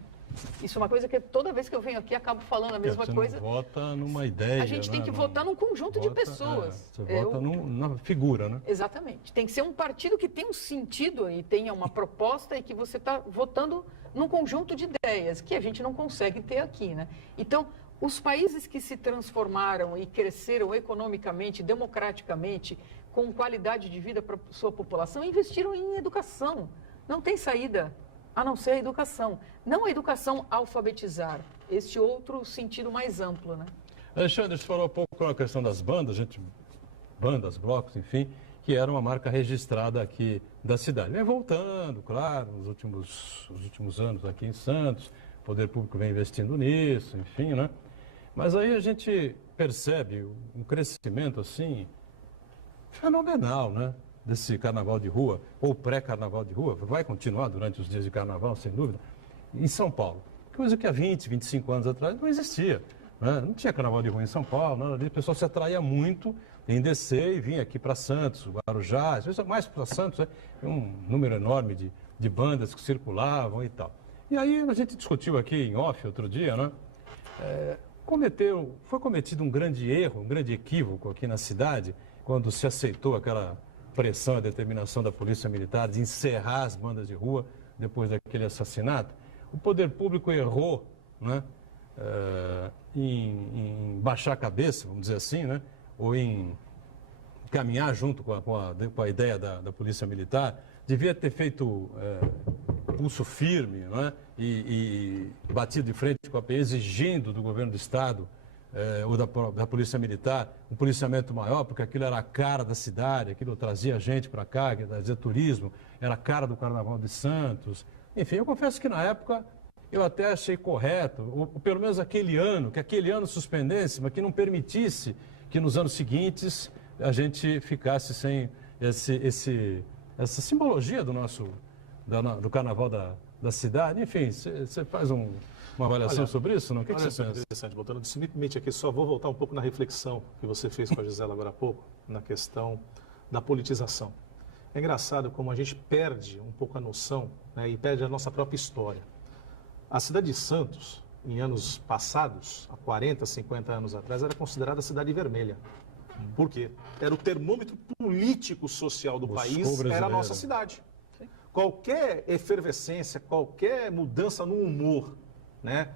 Isso é uma coisa que toda vez que eu venho aqui acabo falando a mesma coisa. Você não vota numa ideia. A gente tem que votar num conjunto de pessoas. Você vota na figura, né? Exatamente. Tem que ser um partido que tenha um sentido e tenha uma proposta e que você está votando num conjunto de ideias, que a gente não consegue ter aqui, né? Então, os países que se transformaram e cresceram economicamente, democraticamente, com qualidade de vida para a sua população, investiram em educação. Não tem saída a não ser a educação. Não a educação alfabetizar, este outro sentido mais amplo, né? Alexandre, você falou um pouco na questão das bandas, bandas, blocos, enfim, que era uma marca registrada aqui da cidade. Vem voltando, claro, nos últimos anos aqui em Santos, o poder público vem investindo nisso, enfim, né? Mas aí a gente percebe um crescimento, assim, fenomenal, né? Desse carnaval de rua, ou pré-carnaval de rua, vai continuar durante os dias de carnaval, sem dúvida, em São Paulo. Coisa que há 20, 25 anos atrás não existia, né? Não tinha carnaval de rua em São Paulo, nada disso. O pessoal se atraía muito em descer e vinha aqui para Santos, Guarujá, às vezes mais para Santos, né? Um número enorme de bandas que circulavam e tal. E aí a gente discutiu aqui em off outro dia, né? Foi cometido um grande erro, um grande equívoco aqui na cidade, quando se aceitou aquela pressão e determinação da Polícia Militar de encerrar as bandas de rua depois daquele assassinato. O poder público errou, né, em baixar a cabeça, vamos dizer assim, né, ou em caminhar junto com a ideia da Polícia Militar. Devia ter feito pulso firme, não é? E batido de frente com a PM, exigindo do governo do Estado ou da Polícia Militar um policiamento maior, porque aquilo era a cara da cidade, aquilo trazia gente para cá, que trazia turismo, era a cara do Carnaval de Santos. Enfim, eu confesso que na época eu até achei correto, ou pelo menos aquele ano suspendesse, mas que não permitisse que nos anos seguintes a gente ficasse sem essa simbologia do Carnaval da cidade. Enfim, você faz uma avaliação sobre isso, não? O que você pensa? Interessante, Botuano. Se me permite aqui, só vou voltar um pouco na reflexão que você fez com a Gisela agora há pouco, na questão da politização. É engraçado como a gente perde um pouco a noção, né, e perde a nossa própria história. A cidade de Santos, em anos passados, há 40, 50 anos atrás, era considerada cidade vermelha. Por quê? Era o termômetro político-social do país, era a nossa cidade. Sim. Qualquer efervescência, qualquer mudança no humor, né,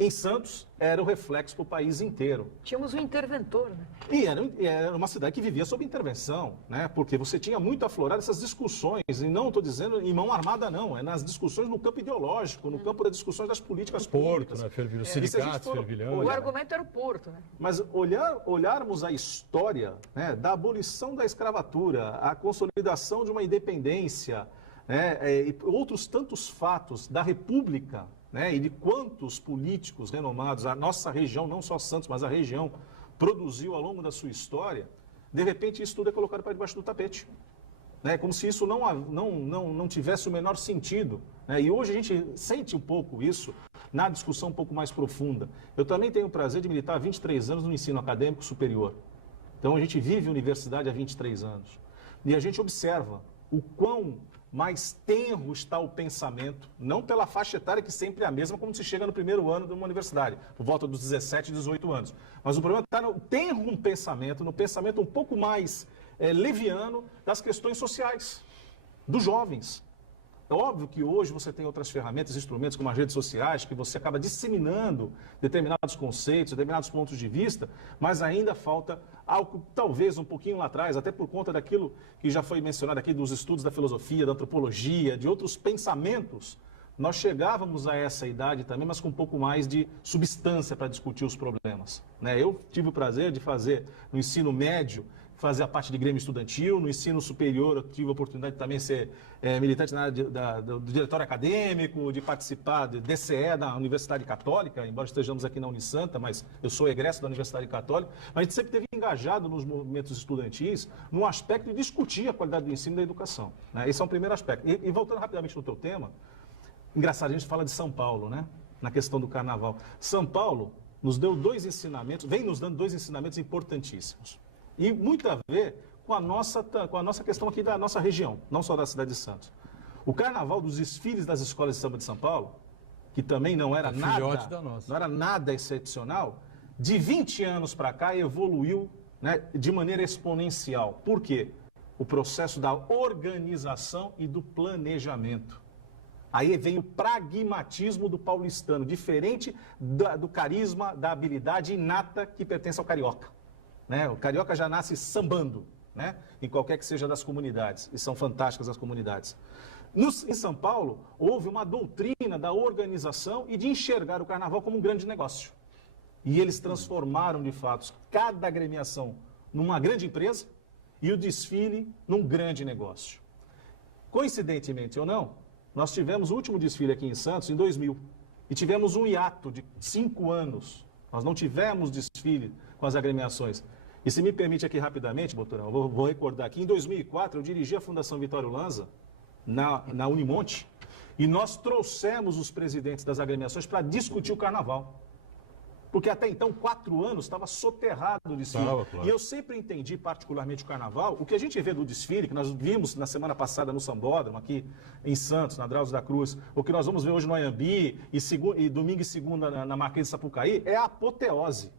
em Santos, era o reflexo para o país inteiro. Tínhamos um interventor, né? E era uma cidade que vivia sob intervenção, né? Porque você tinha muito aflorado essas discussões, e não estou dizendo em mão armada, não, é nas discussões no campo ideológico, no campo das discussões das políticas públicas. Porto, né? Sindicatos fervilhando. O argumento era o Porto, né? Mas olharmos a história, né, da abolição da escravatura, a consolidação de uma independência, né, e outros tantos fatos da República, né, e de quantos políticos renomados a nossa região, não só Santos, mas a região, produziu ao longo da sua história, de repente isso tudo é colocado para debaixo do tapete. Né, como se isso não tivesse o menor sentido. Né, e hoje a gente sente um pouco isso na discussão um pouco mais profunda. Eu também tenho o prazer de militar há 23 anos no ensino acadêmico superior. Então a gente vive universidade há 23 anos. E a gente observa o quão mais tenro está o pensamento, não pela faixa etária que sempre é a mesma, como se chega no primeiro ano de uma universidade, por volta dos 17, 18 anos. Mas o problema está no tenro pensamento, no pensamento um pouco mais leviano das questões sociais, dos jovens. É óbvio que hoje você tem outras ferramentas, instrumentos como as redes sociais, que você acaba disseminando determinados conceitos, determinados pontos de vista, mas ainda falta algo, talvez um pouquinho lá atrás, até por conta daquilo que já foi mencionado aqui, dos estudos da filosofia, da antropologia, de outros pensamentos. Nós chegávamos a essa idade também, mas com um pouco mais de substância para discutir os problemas. Né? Eu tive o prazer de fazer no ensino médio, fazer a parte de grêmio estudantil, no ensino superior eu tive a oportunidade de também ser militante na área do diretório acadêmico, de participar do DCE da Universidade Católica, embora estejamos aqui na Unisanta, mas eu sou egresso da Universidade Católica, mas a gente sempre esteve engajado nos movimentos estudantis, num aspecto de discutir a qualidade do ensino e da educação. Né? Esse é um primeiro aspecto. E voltando rapidamente no teu tema, engraçado, a gente fala de São Paulo, né? Na questão do carnaval. São Paulo nos deu dois ensinamentos, vem nos dando dois ensinamentos importantíssimos. E muito a ver com a nossa questão aqui da nossa região, não só da cidade de Santos. O carnaval dos desfiles das escolas de samba de São Paulo, que também não era nada excepcional, de 20 anos para cá evoluiu, né, de maneira exponencial. Por quê? O processo da organização e do planejamento. Aí vem o pragmatismo do paulistano, diferente do carisma, da habilidade inata que pertence ao carioca. Né? O carioca já nasce sambando, né? Em qualquer que seja das comunidades, e são fantásticas as comunidades. Em São Paulo, houve uma doutrina da organização e de enxergar o carnaval como um grande negócio. E eles transformaram, de fato, cada agremiação numa grande empresa e o desfile num grande negócio. Coincidentemente ou não, nós tivemos o último desfile aqui em Santos em 2000 e tivemos um hiato de 5 anos. Nós não tivemos desfile com as agremiações. E se me permite aqui rapidamente, Boturão, eu vou recordar aqui, em 2004 eu dirigi a Fundação Vitório Lanza, na Unimonte, e nós trouxemos os presidentes das agremiações para discutir o carnaval. Porque até então, 4 anos, estava soterrado o desfile. Claro. E eu sempre entendi, particularmente o carnaval, o que a gente vê do desfile, que nós vimos na semana passada no Sambódromo, aqui em Santos, na Drauzio da Cruz, o que nós vamos ver hoje no Anhembi, e domingo e segunda na Marquês de Sapucaí, é a apoteose.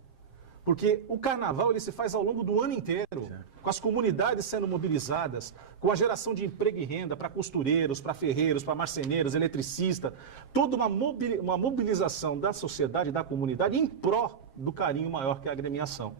Porque o carnaval ele se faz ao longo do ano inteiro, com as comunidades sendo mobilizadas, com a geração de emprego e renda para costureiros, para ferreiros, para marceneiros, eletricistas, toda uma mobilização da sociedade, da comunidade, em pró do carinho maior que a agremiação.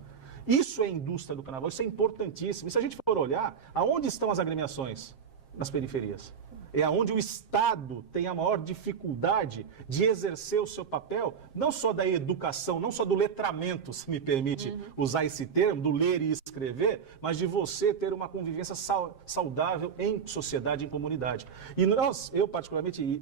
Isso é a indústria do carnaval, isso é importantíssimo. E se a gente for olhar, aonde estão as agremiações? Nas periferias. é onde o Estado tem a maior dificuldade de exercer o seu papel, não só da educação, não só do letramento, se me permite usar esse termo, do ler e escrever, mas de você ter uma convivência saudável em sociedade, em comunidade. E eu particularmente,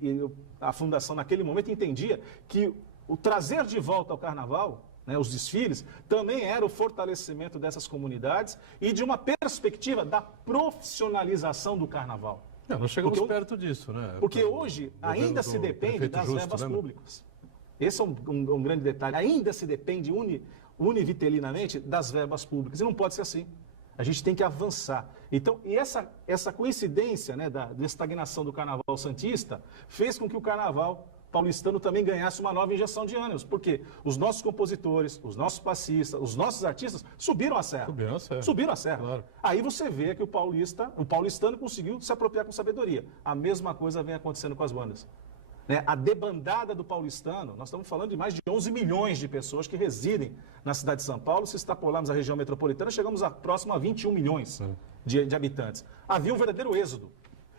a Fundação naquele momento entendia que o trazer de volta ao Carnaval, né, os desfiles, também era o fortalecimento dessas comunidades e de uma perspectiva da profissionalização do Carnaval. Nós chegamos perto disso, né? Porque hoje ainda se depende das verbas públicas. Esse é um grande detalhe. Ainda se depende univitelinamente das verbas públicas. E não pode ser assim. A gente tem que avançar. Então, e essa coincidência, né, da estagnação do Carnaval santista fez com que o Carnaval paulistano também ganhasse uma nova injeção de ânimos, porque os nossos compositores, os nossos passistas, os nossos artistas subiram a serra. Subiram a serra. Claro. Aí você vê que o paulistano conseguiu se apropriar com sabedoria. A mesma coisa vem acontecendo com as bandas. Né? A debandada do paulistano, nós estamos falando de mais de 11 milhões de pessoas que residem na cidade de São Paulo. Se extrapolarmos a região metropolitana, chegamos próximo a 21 milhões de habitantes. Havia um verdadeiro êxodo.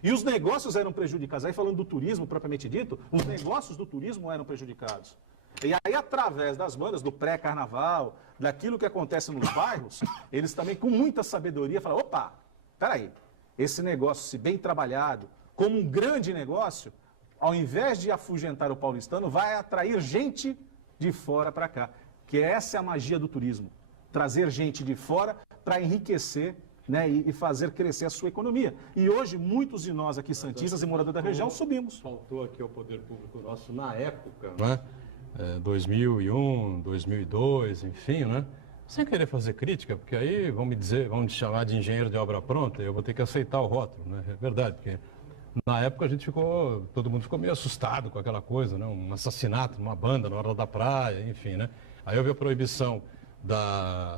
E os negócios eram prejudicados. Aí falando do turismo propriamente dito, os negócios do turismo eram prejudicados. E aí, através das bandas, do pré-carnaval, daquilo que acontece nos bairros, eles também, com muita sabedoria, falam, opa, peraí, esse negócio, se bem trabalhado, como um grande negócio, ao invés de afugentar o paulistano, vai atrair gente de fora para cá. Que essa é a magia do turismo. Trazer gente de fora para enriquecer, né, e fazer crescer a sua economia. E hoje, muitos de nós aqui, santistas e moradores da região, subimos. Faltou aqui ao poder público nosso, na época, né? 2001, 2002, enfim, né? Sem querer fazer crítica, porque aí vão me chamar de engenheiro de obra pronta, eu vou ter que aceitar o rótulo, né? É verdade, porque na época todo mundo ficou meio assustado com aquela coisa, né? Um assassinato numa banda na hora da praia, enfim, né? Aí houve a proibição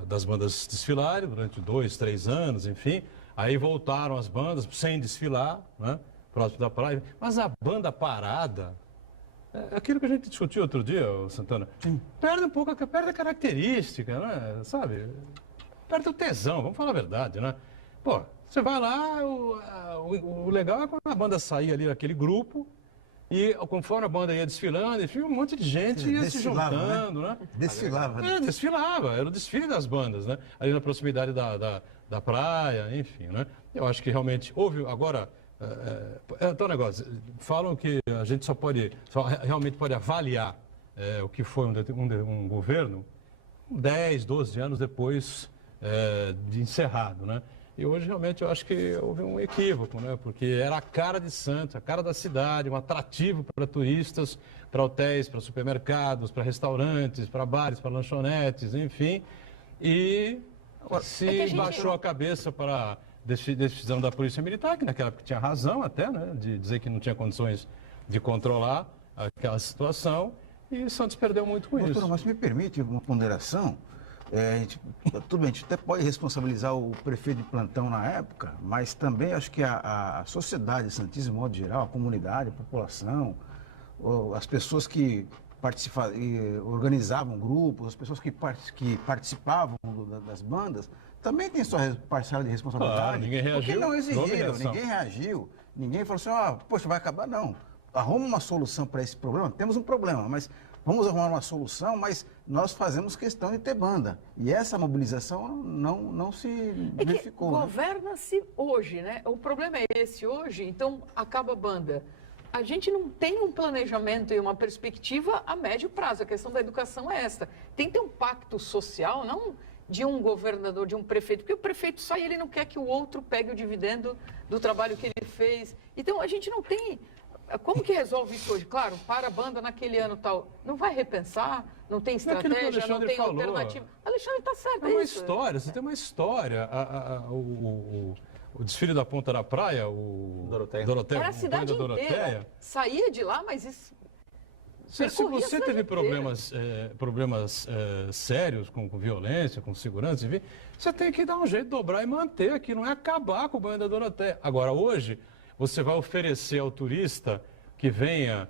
das bandas desfilarem durante 2, 3 anos, enfim. Aí voltaram as bandas sem desfilar, né, próximo da praia. Mas a banda parada, aquilo que a gente discutiu outro dia, Santana, perde um pouco, perde a característica, né, sabe? Perde o tesão, vamos falar a verdade, né? Pô, você vai lá, o legal é quando a banda sair ali daquele grupo, e conforme a banda ia desfilando, enfim, um monte de gente ia se juntando, né? Desfilava. Desfilava, era o desfile das bandas, né? Ali na proximidade da praia, enfim, né? Eu acho que realmente houve, agora, é um negócio, falam que a gente só realmente pode avaliar o que foi um governo 10, 12 anos depois de encerrado, né? E hoje, realmente, eu acho que houve um equívoco, né? Porque era a cara de Santos, a cara da cidade, um atrativo para turistas, para hotéis, para supermercados, para restaurantes, para bares, para lanchonetes, enfim. E baixou a cabeça para a decisão da Polícia Militar, que naquela época tinha razão até, né? De dizer que não tinha condições de controlar aquela situação. E Santos perdeu muito com isso. Mas me permite uma ponderação? Tudo bem, a gente até pode responsabilizar o prefeito de plantão na época, mas também acho que a sociedade santista, de modo geral, a comunidade, a população, as pessoas que organizavam grupos, as pessoas que participavam das bandas, também tem sua parcela de responsabilidade. Ninguém reagiu. Porque não exigiram, ninguém reagiu, ninguém falou assim, poxa, vai acabar, não. Arruma uma solução para esse problema. Temos um problema, mas vamos arrumar uma solução, mas nós fazemos questão de ter banda. E essa mobilização não se verificou. Governa-se hoje, né? O problema é esse hoje, então acaba a banda. A gente não tem um planejamento e uma perspectiva a médio prazo. A questão da educação é esta. Tem que ter um pacto social, não de um governador, de um prefeito, porque o prefeito sai e ele não quer que o outro pegue o dividendo do trabalho que ele fez. Então, a gente não tem... Como que resolve isso hoje? Claro, para a banda naquele ano tal. Não vai repensar? Não tem estratégia? Não tem alternativa? Alexandre está certo. É uma história, você tem uma história. O desfile da Ponta da Praia, o Doroteia. Era a cidade inteira. Saía de lá, mas isso... Se você teve problemas sérios com violência, com segurança, enfim, você tem que dar um jeito de dobrar e manter aqui, não é acabar com o banho da Doroteia. Agora, hoje, você vai oferecer ao turista que venha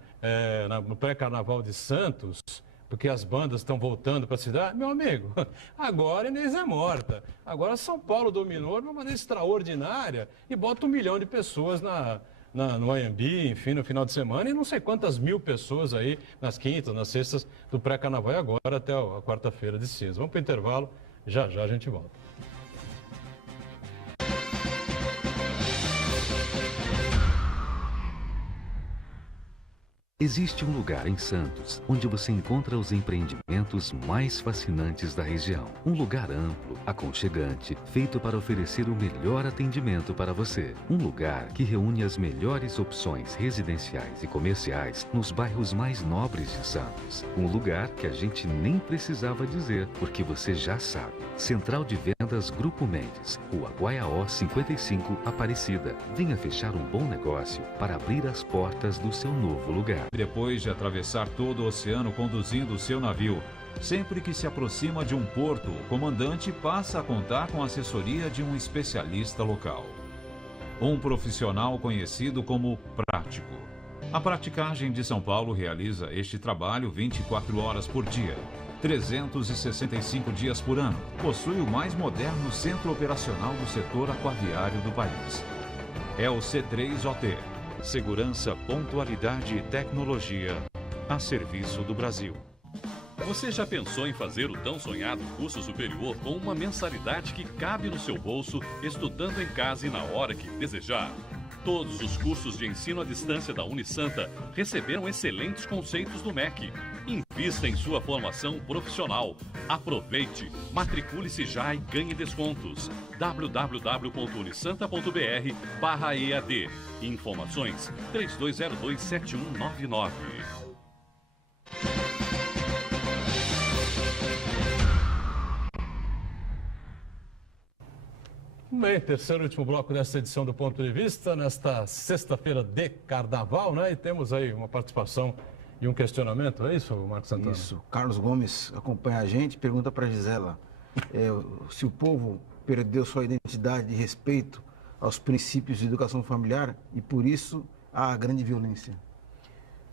no pré-carnaval de Santos, porque as bandas estão voltando para a cidade. Meu amigo, agora Inês é morta. Agora São Paulo dominou de uma maneira extraordinária e bota 1 milhão de pessoas no Anhembi, enfim, no final de semana, e não sei quantas mil pessoas aí nas quintas, nas sextas do pré-carnaval e agora até a quarta-feira de cinza. Vamos para o intervalo, já a gente volta. Existe um lugar em Santos onde você encontra os empreendimentos mais fascinantes da região. Um lugar amplo, aconchegante, feito para oferecer o melhor atendimento para você. Um lugar que reúne as melhores opções residenciais e comerciais nos bairros mais nobres de Santos. Um lugar que a gente nem precisava dizer, porque você já sabe. Central de Vendas Grupo Mendes, Rua Guaiaó 55, Aparecida. Venha fechar um bom negócio para abrir as portas do seu novo lugar. Depois de atravessar todo o oceano conduzindo o seu navio, sempre que se aproxima de um porto, o comandante passa a contar com a assessoria de um especialista local. Um profissional conhecido como prático. A Praticagem de São Paulo realiza este trabalho 24 horas por dia, 365 dias por ano. Possui o mais moderno centro operacional do setor aquaviário do país. É o C3OT. Segurança, pontualidade e tecnologia a serviço do Brasil. Você já pensou em fazer o tão sonhado curso superior com uma mensalidade que cabe no seu bolso, estudando em casa e na hora que desejar? Todos os cursos de ensino à distância da Unisanta receberam excelentes conceitos do MEC. Invista em sua formação profissional. Aproveite, matricule-se já e ganhe descontos. www.unisanta.br/EAD. Informações 3202-7199. Bem, terceiro e último bloco desta edição do Ponto de Vista, nesta sexta-feira de carnaval, né? E temos aí uma participação e um questionamento, é isso, Marcos Santana? Isso. Carlos Gomes acompanha a gente, pergunta para a Gisela se o povo perdeu sua identidade de respeito aos princípios de educação familiar e por isso há grande violência.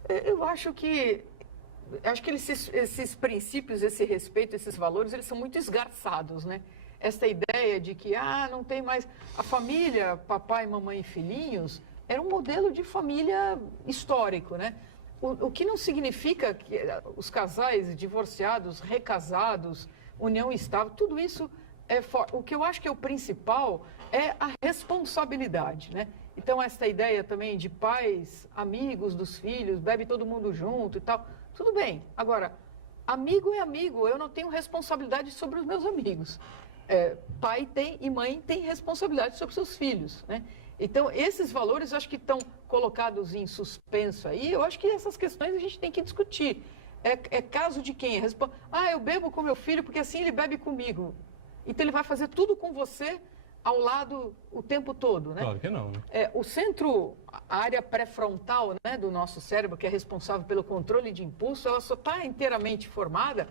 Eu acho que esses princípios, esse respeito, esses valores, eles são muito esgarçados, né? Esta ideia de que, não tem mais... A família, papai, mamãe e filhinhos, era um modelo de família histórico, né? O que não significa que os casais divorciados, recasados, união estável, tudo isso é forte. O que eu acho que é o principal é a responsabilidade, né? Então, esta ideia também de pais, amigos dos filhos, bebe todo mundo junto e tal, tudo bem. Agora, amigo é amigo, eu não tenho responsabilidade sobre os meus amigos. Pai tem e mãe tem responsabilidade sobre seus filhos, né? Então, esses valores eu acho que estão colocados em suspenso aí. Eu acho que essas questões a gente tem que discutir. É caso de quem? Eu bebo com meu filho porque assim ele bebe comigo. Então, ele vai fazer tudo com você ao lado o tempo todo, né? Claro que não, né? O centro, a área pré-frontal, né, do nosso cérebro, que é responsável pelo controle de impulso, ela só está inteiramente formada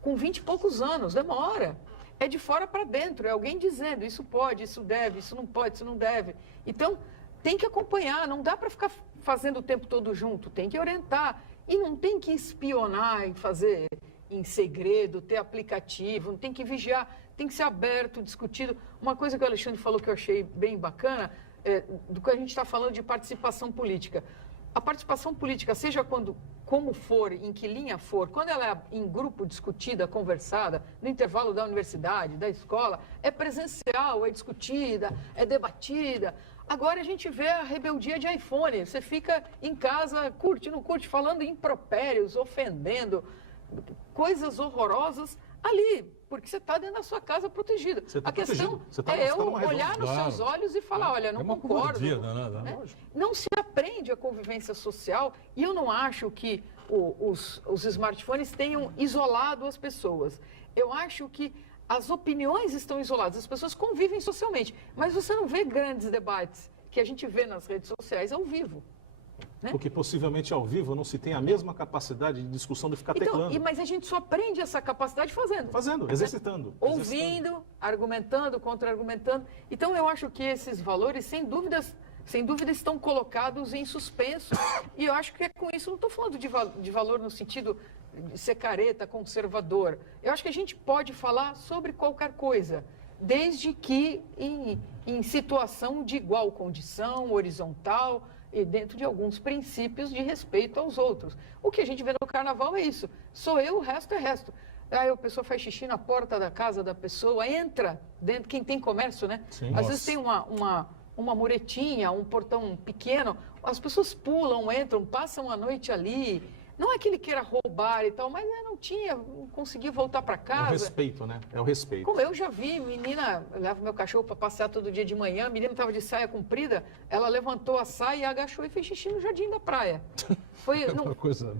com 20 e poucos anos. Demora. É de fora para dentro, é alguém dizendo isso pode, isso deve, isso não pode, isso não deve. Então, tem que acompanhar, não dá para ficar fazendo o tempo todo junto, tem que orientar. E não tem que espionar e fazer em segredo, ter aplicativo, não tem que vigiar, tem que ser aberto, discutido. Uma coisa que o Alexandre falou que eu achei bem bacana, do que a gente está falando de participação política. A participação política, seja como for, em que linha for, quando ela é em grupo discutida, conversada, no intervalo da universidade, da escola, é presencial, é discutida, é debatida. Agora a gente vê a rebeldia de iPhone, você fica em casa, curte, não curte, falando impropérios, ofendendo, coisas horrorosas ali, porque você está dentro da sua casa protegida. A questão é eu olhar nos seus olhos e falar, olha, não concordo. Né? Não se aprende a convivência social e eu não acho que os smartphones tenham isolado as pessoas. Eu acho que as opiniões estão isoladas, as pessoas convivem socialmente, mas você não vê grandes debates que a gente vê nas redes sociais ao vivo. Né? Porque possivelmente ao vivo não se tem a mesma capacidade de discussão de ficar teclando. Mas a gente só aprende essa capacidade fazendo. Exercitando. Ouvindo, argumentando, contra-argumentando. Então eu acho que esses valores, sem dúvida, estão colocados em suspenso. E eu acho que com isso, não estou falando de valor no sentido de ser careta, conservador. Eu acho que a gente pode falar sobre qualquer coisa, desde que em situação de igual condição, horizontal, e dentro de alguns princípios de respeito aos outros. O que a gente vê no carnaval é isso. Sou eu, o resto é resto. Aí a pessoa faz xixi na porta da casa da pessoa, entra dentro, quem tem comércio, né? Sim. Às vezes tem uma muretinha, um portão pequeno, as pessoas pulam, entram, passam a noite ali. Não é que ele queira roubar e tal, mas não conseguia voltar para É o casa. respeito, né? É o respeito. Como eu já vi, menina, eu levo meu cachorro para passear todo dia de manhã, a menina estava de saia comprida, ela levantou a saia, agachou e fez xixi no jardim da praia. Foi, Uma coisa...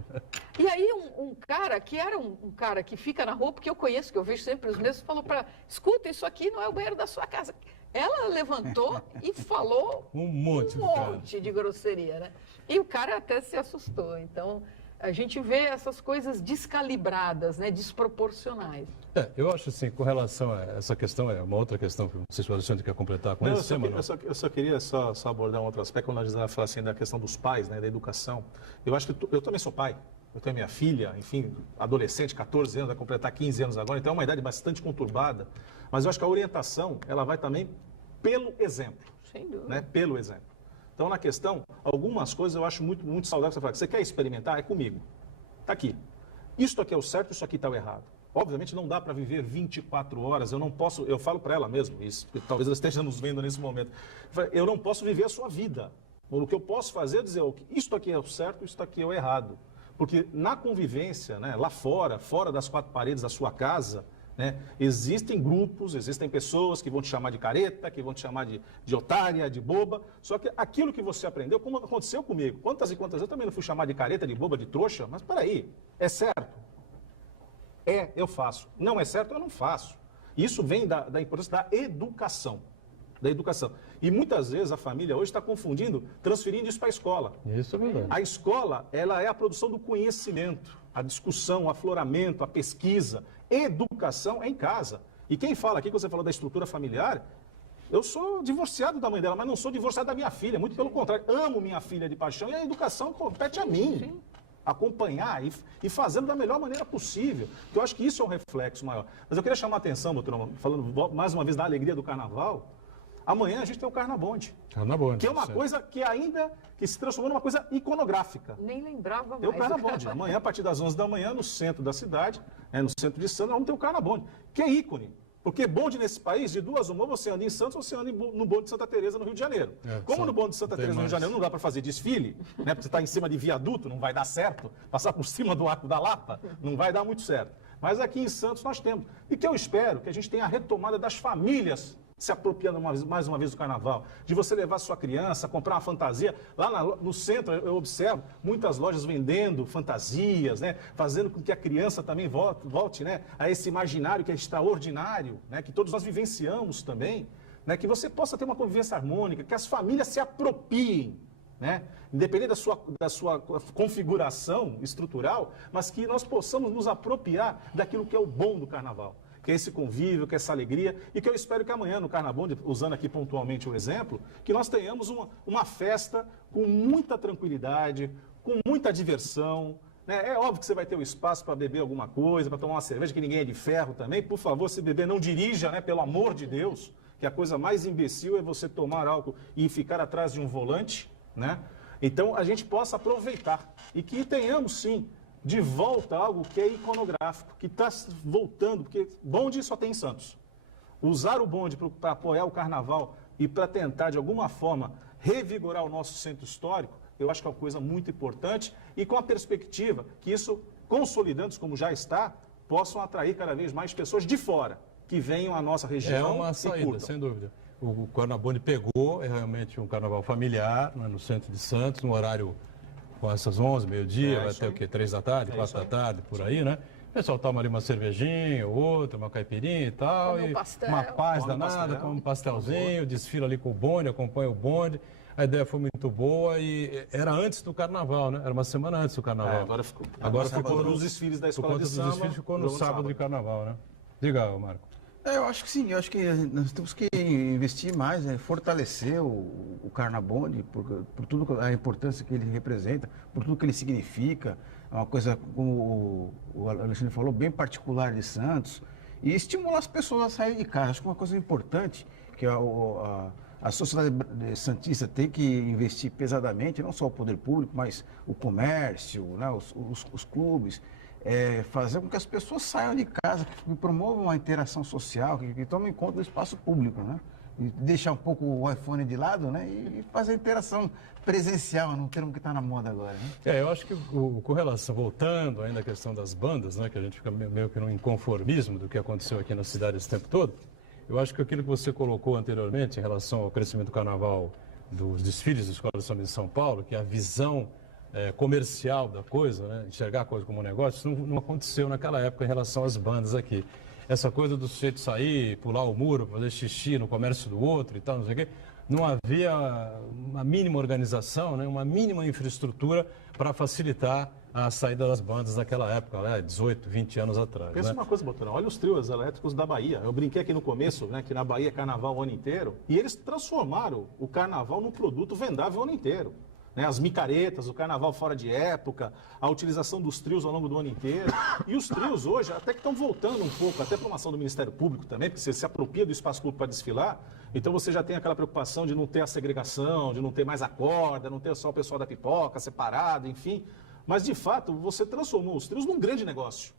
E aí um cara, que era um cara que fica na rua, porque eu conheço, que eu vejo sempre os mesmos, falou para ela, escuta, isso aqui não é o banheiro da sua casa. Ela levantou e falou Um monte de grosseria, né? E o cara até se assustou. Então, a gente vê essas coisas descalibradas, né? Desproporcionais. Eu acho assim, com relação a essa questão, é uma outra questão que não sei se o Alexandre quer completar com Não, esse tema. eu só queria abordar um outro aspecto, quando a Gisela fala assim da questão dos pais, né, da educação. Eu acho que eu também sou pai, eu tenho minha filha, enfim, adolescente, 14 anos, vai completar 15 anos agora, então é uma idade bastante conturbada, mas eu acho que a orientação, ela vai também pelo exemplo. Sem dúvida. Né, pelo exemplo. Então, na questão, algumas coisas eu acho muito, muito saudável você falar, você quer experimentar? É comigo. Está aqui. Isso aqui é o certo, isso aqui está o errado. Obviamente não dá para viver 24 horas, eu não posso, eu falo para ela mesmo, isso, talvez ela esteja nos vendo nesse momento, eu não posso viver a sua vida. O que eu posso fazer é dizer, isto aqui é o certo, isto aqui é o errado. Porque na convivência, né, lá fora das quatro paredes da sua casa, né, existem grupos, existem pessoas que vão te chamar de careta, que vão te chamar de otária, de boba, só que aquilo que você aprendeu, como aconteceu comigo, quantas e quantas vezes eu também não fui chamar de careta, de boba, de trouxa, mas peraí, é certo? Eu faço. Não é certo, eu não faço. Isso vem da importância da educação. Da educação. E muitas vezes a família hoje está confundindo, transferindo isso para a escola. Isso é verdade. A escola, ela é a produção do conhecimento, a discussão, o afloramento, a pesquisa. Educação é em casa. E quem fala aqui, que você falou da estrutura familiar, eu sou divorciado da mãe dela, mas não sou divorciado da minha filha. Muito pelo contrário, amo minha filha de paixão e a educação compete a mim. Sim. Acompanhar e fazendo da melhor maneira possível. Eu acho que isso é um reflexo maior. Mas eu queria chamar a atenção, doutor, falando mais uma vez da alegria do carnaval. Amanhã a gente tem o Carnabonde. Carnabonde. Que é uma coisa que se transformou numa coisa iconográfica. Nem lembrava mais. Tem o Carnabonde. Amanhã, a partir das 11 da manhã, no centro da cidade, no centro de Santos, vamos ter o Carnabonde, que é ícone. Porque bonde nesse país, de duas uma, você anda em Santos ou você anda no bonde de Santa Teresa, no Rio de Janeiro. Como no bonde de Santa Teresa, no Rio de Janeiro, não dá para fazer desfile, né? Porque você está em cima de viaduto, não vai dar certo. Passar por cima do Arco da Lapa, não vai dar muito certo. Mas aqui em Santos nós temos. E que eu espero que a gente tenha a retomada das famílias se apropriando mais uma vez do carnaval, de você levar sua criança, comprar uma fantasia. Lá no centro, eu observo muitas lojas vendendo fantasias, né? Fazendo com que a criança também volte, né? A esse imaginário que é extraordinário, né? Que todos nós vivenciamos também, né? Que você possa ter uma convivência harmônica, que as famílias se apropriem, né? Independente da sua configuração estrutural, mas que nós possamos nos apropriar daquilo que é o bom do carnaval, que é esse convívio, que é essa alegria, e que eu espero que amanhã no Carnabonde, usando aqui pontualmente o exemplo, que nós tenhamos uma festa com muita tranquilidade, com muita diversão, né? É óbvio que você vai ter o espaço para beber alguma coisa, para tomar uma cerveja, que ninguém é de ferro também. Por favor, se beber, não dirija, né? Pelo amor de Deus, que a coisa mais imbecil é você tomar álcool e ficar atrás de um volante, né? Então, a gente possa aproveitar e que tenhamos, sim, de volta algo que é iconográfico, que está voltando, porque bonde só tem em Santos. Usar o bonde para apoiar o carnaval e para tentar, de alguma forma, revigorar o nosso centro histórico, eu acho que é uma coisa muito importante e com a perspectiva que isso, consolidando como já está, possam atrair cada vez mais pessoas de fora, que venham à nossa região. É uma saída, sem dúvida. O Carnabonde pegou, é realmente um carnaval familiar, né, no centro de Santos, no horário com essas 11, meio-dia, vai até o quê? 3 da tarde, 4 da tarde, por aí, né? O pessoal toma ali uma cervejinha, outra, uma caipirinha e tal. Come e pastel. uma paz danada, come um pastelzinho, desfila ali com o bonde, acompanha o bonde. A ideia foi muito boa e era antes do carnaval, né? Era uma semana antes do carnaval. Agora ficou nos desfiles da escola de samba. Por conta dos desfiles ficou no sábado de carnaval, né? Diga, Marco. Eu acho que sim, eu acho que nós temos que investir mais, né? Fortalecer o Carnabonde, por tudo a importância que ele representa, por tudo que ele significa. É uma coisa, como o Alexandre falou, bem particular de Santos. E estimular as pessoas a saírem de casa. Acho que uma coisa importante, que a A sociedade santista tem que investir pesadamente, não só o poder público, mas o comércio, né, os clubes, fazer com que as pessoas saiam de casa, que promovam a interação social, que tomem conta do espaço público, né? E deixar um pouco o iPhone de lado, né? E fazer a interação presencial, num termo que está na moda agora, né? Eu acho que com relação, voltando ainda à questão das bandas, né, que a gente fica meio que no inconformismo do que aconteceu aqui na cidade esse tempo todo, eu acho que aquilo que você colocou anteriormente em relação ao crescimento do carnaval, dos desfiles da Escola de Samba de São Paulo, que é a visão comercial da coisa, né, enxergar a coisa como um negócio, isso não aconteceu naquela época em relação às bandas aqui. Essa coisa do sujeito sair, pular o muro, fazer xixi no comércio do outro e tal, não sei o quê, não havia uma mínima organização, né, uma mínima infraestrutura para facilitar a saída das bandas naquela época, né, 18, 20 anos atrás. Pensa né? uma coisa, Boturão, olha os trios elétricos da Bahia. Eu brinquei aqui no começo, né, que na Bahia é carnaval o ano inteiro, e eles transformaram o carnaval num produto vendável o ano inteiro. Né, as micaretas, o carnaval fora de época, a utilização dos trios ao longo do ano inteiro. E os trios hoje até que estão voltando um pouco, até para uma ação do Ministério Público também, porque você se apropria do espaço público para desfilar, então você já tem aquela preocupação de não ter a segregação, de não ter mais a corda, não ter só o pessoal da pipoca separado, enfim. Mas, de fato, você transformou os trios num grande negócio.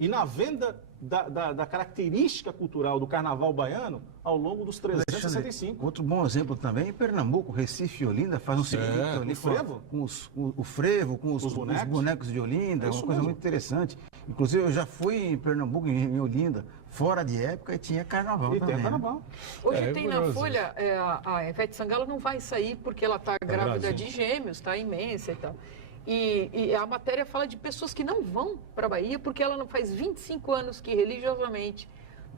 E na venda da característica cultural do carnaval baiano ao longo dos 365. Outro bom exemplo também em Pernambuco, Recife e Olinda faz um circuito ali com o frevo, com os bonecos de Olinda, é uma coisa muito interessante. Inclusive, eu já fui em Pernambuco, em Olinda, fora de época, e tinha carnaval também. Tem carnaval. Hoje tem na Folha, a Ivete Sangalo não vai sair porque ela está grávida de gêmeos, está imensa e tal. E a matéria fala de pessoas que não vão para a Bahia porque ela não faz 25 anos que religiosamente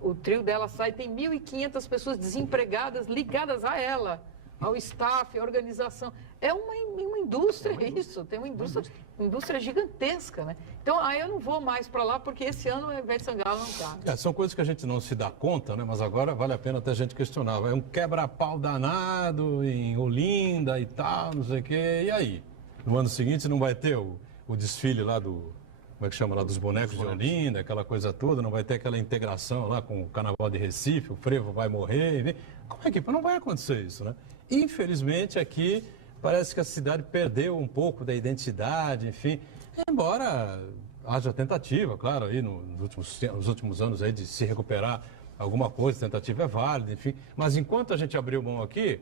o trio dela sai, tem 1.500 pessoas desempregadas ligadas a ela, ao staff, à organização. É uma indústria isso, tem uma indústria gigantesca, né? Então, eu não vou mais para lá porque esse ano a Ivete Sangalo não está. São coisas que a gente não se dá conta, né? Mas agora vale a pena até a gente questionar. É um quebra-pau danado em Olinda e tal, não sei o quê, e aí? No ano seguinte não vai ter o desfile lá como é que chama lá, dos bonecos de Olinda, aquela coisa toda, não vai ter aquela integração lá com o Carnaval de Recife, o frevo vai morrer, como é que não vai acontecer isso, né? Infelizmente aqui parece que a cidade perdeu um pouco da identidade, enfim, embora haja tentativa, claro, aí nos últimos anos aí de se recuperar alguma coisa, tentativa é válida, enfim, mas enquanto a gente abriu mão aqui,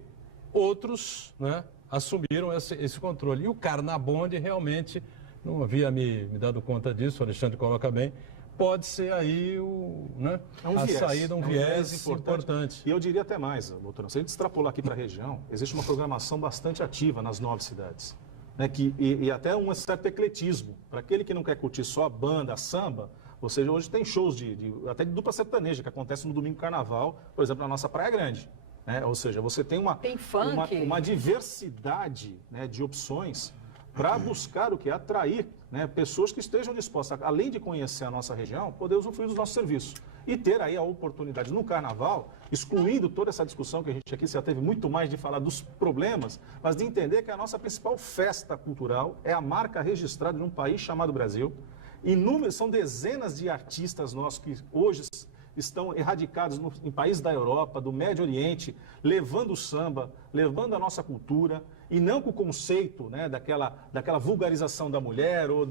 outros, né, assumiram esse controle. E o Carnabonde realmente, não havia me dado conta disso, o Alexandre coloca bem, pode ser aí a saída, um viés importante. E eu diria até mais, doutor, se a gente extrapolar aqui para a região, existe uma programação bastante ativa nas 9 cidades. Né, e até um certo ecletismo. Para aquele que não quer curtir só a banda, a samba, ou seja, hoje tem shows até de dupla sertaneja, que acontece no domingo carnaval, por exemplo, na nossa Praia Grande. Ou seja, você tem uma diversidade, né, de opções para buscar o que? Atrair, né, pessoas que estejam dispostas, além de conhecer a nossa região, poder usufruir dos nossos serviços. E ter aí a oportunidade no carnaval, excluindo toda essa discussão que a gente aqui já teve muito mais de falar dos problemas, mas de entender que a nossa principal festa cultural é a marca registrada num país chamado Brasil. São dezenas de artistas nossos que hoje estão erradicados em países da Europa, do Médio Oriente, levando o samba, levando a nossa cultura, e não com o conceito, né, daquela vulgarização da mulher ou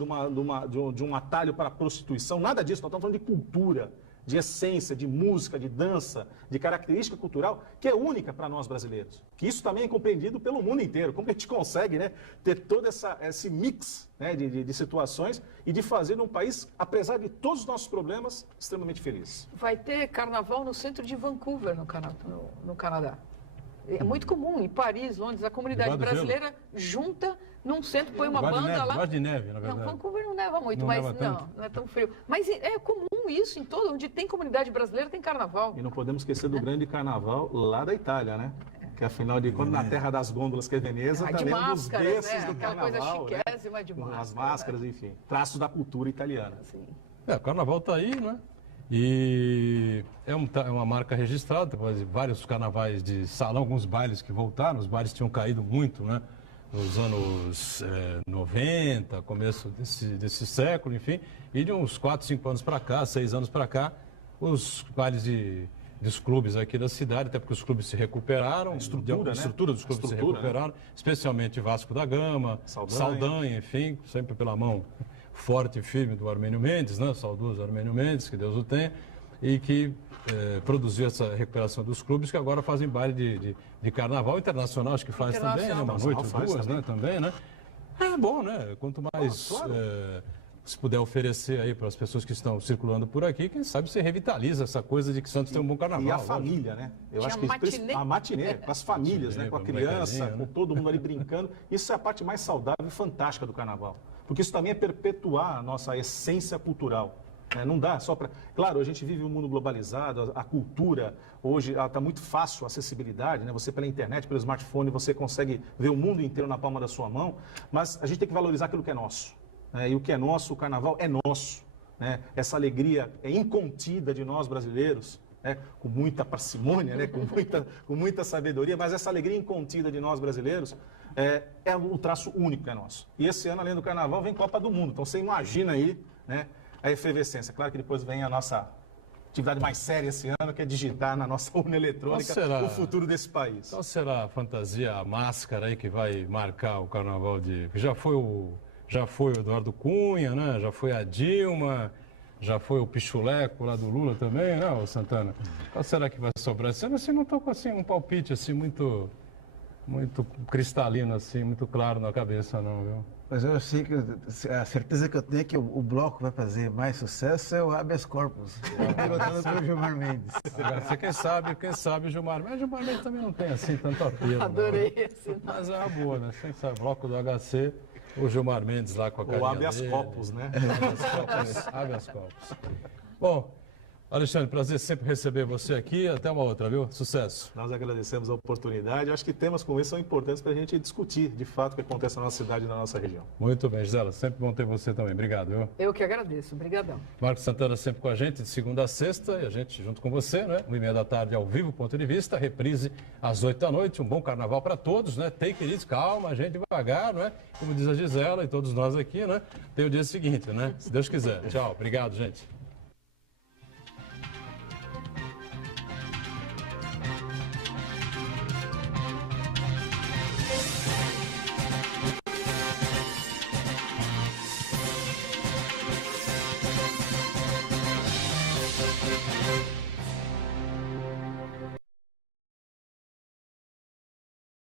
de um atalho para a prostituição, nada disso. Nós estamos falando de cultura, de essência, de música, de dança, de característica cultural, que é única para nós brasileiros. Que isso também é compreendido pelo mundo inteiro. Como a gente consegue, né, ter todo esse mix, né, de situações e de fazer um país, apesar de todos os nossos problemas, extremamente feliz. Vai ter carnaval no centro de Vancouver, no Canadá. É muito comum, em Paris, Londres, a comunidade brasileira junta num centro, põe uma banda lá. Gosto de neve, na verdade. Não, Vancouver não neva muito, não é tão frio. Mas é comum isso em todo, onde tem comunidade brasileira tem carnaval. E não podemos esquecer do grande carnaval lá da Itália, né? Que afinal de contas, na terra das gôndolas, que é Veneza, também é um dos berços do carnaval, coisa chiquésima de máscara, as máscaras, enfim, traços da cultura italiana. Sim. O carnaval está aí, né? E é uma marca registrada, vários carnavais de salão, alguns bailes que voltaram, os bailes tinham caído muito, né? Nos anos 90, começo desse século, enfim, e de uns 4, 5 anos para cá, 6 anos para cá, os bailes de dos clubes aqui da cidade, até porque os clubes se recuperaram, a estrutura dos clubes se recuperaram, especialmente Vasco da Gama, Saldanha, enfim, sempre pela mão forte e firme do Armênio Mendes, né? Saudoso Armênio Mendes, que Deus o tenha, e que produziu essa recuperação dos clubes que agora fazem baile de carnaval internacional, acho que faz também, né? Uma noite ou duas, né? Também, né? É bom, né? Quanto mais se puder oferecer aí para as pessoas que estão circulando por aqui, quem sabe você revitaliza essa coisa de que Santos tem um bom carnaval. E a família, né? Eu acho que a matinê, com as famílias, né? Com a criança, com todo mundo ali brincando. Isso é a parte mais saudável e fantástica do carnaval. Porque isso também é perpetuar a nossa essência cultural. Não dá só para... Claro, a gente vive um mundo globalizado, a cultura hoje está muito fácil, a acessibilidade, né? Você pela internet, pelo smartphone, você consegue ver o mundo inteiro na palma da sua mão, mas a gente tem que valorizar aquilo que é nosso. E o que é nosso, o carnaval é nosso. Né? Essa alegria é incontida de nós brasileiros, né? Com muita parcimônia, né? com muita sabedoria, mas essa alegria incontida de nós brasileiros é o traço único que é nosso. E esse ano, além do carnaval, vem Copa do Mundo. Então você imagina aí, né? A efervescência. Claro que depois vem a nossa atividade mais séria esse ano, que é digitar na nossa urna eletrônica o futuro desse país. Qual será a fantasia, a máscara aí que vai marcar o carnaval de... Já foi o Eduardo Cunha, né? Já foi a Dilma, já foi o Pichuleco lá do Lula também, né, o Santana? Qual será que vai sobrar esse ano? Assim, não estou com assim, um palpite assim, muito cristalino, assim, muito claro na cabeça, não, viu? Mas eu sei que a certeza que eu tenho é que o bloco vai fazer mais sucesso é o habeas corpus, pilotado pelo Gilmar Mendes. Quem sabe o Gilmar Mendes. O Gilmar Mendes também não tem assim tanto apelo. Adorei esse. Mas é uma boa, né? Quem sabe, bloco do HC, o Gilmar Mendes lá com a carinha O habeas dele. corpus, né? Habeas corpus. Bom, Alexandre, prazer sempre receber você aqui. Até uma outra, viu? Sucesso. Nós agradecemos a oportunidade. Eu acho que temas como esse são importantes para a gente discutir, de fato, o que acontece na nossa cidade e na nossa região. Muito bem, Gisela. Sempre bom ter você também. Obrigado, viu? Eu que agradeço. Obrigadão. Marcos Santana sempre com a gente, de segunda a sexta, e a gente junto com você, né? 1h30 da tarde, ao vivo, ponto de vista, reprise às 8 da noite. Um bom carnaval para todos, né? Take it easy, calma, a gente devagar, não é? Como diz a Gisela e todos nós aqui, né? Tem o dia seguinte, né? Se Deus quiser. Tchau. Obrigado, gente.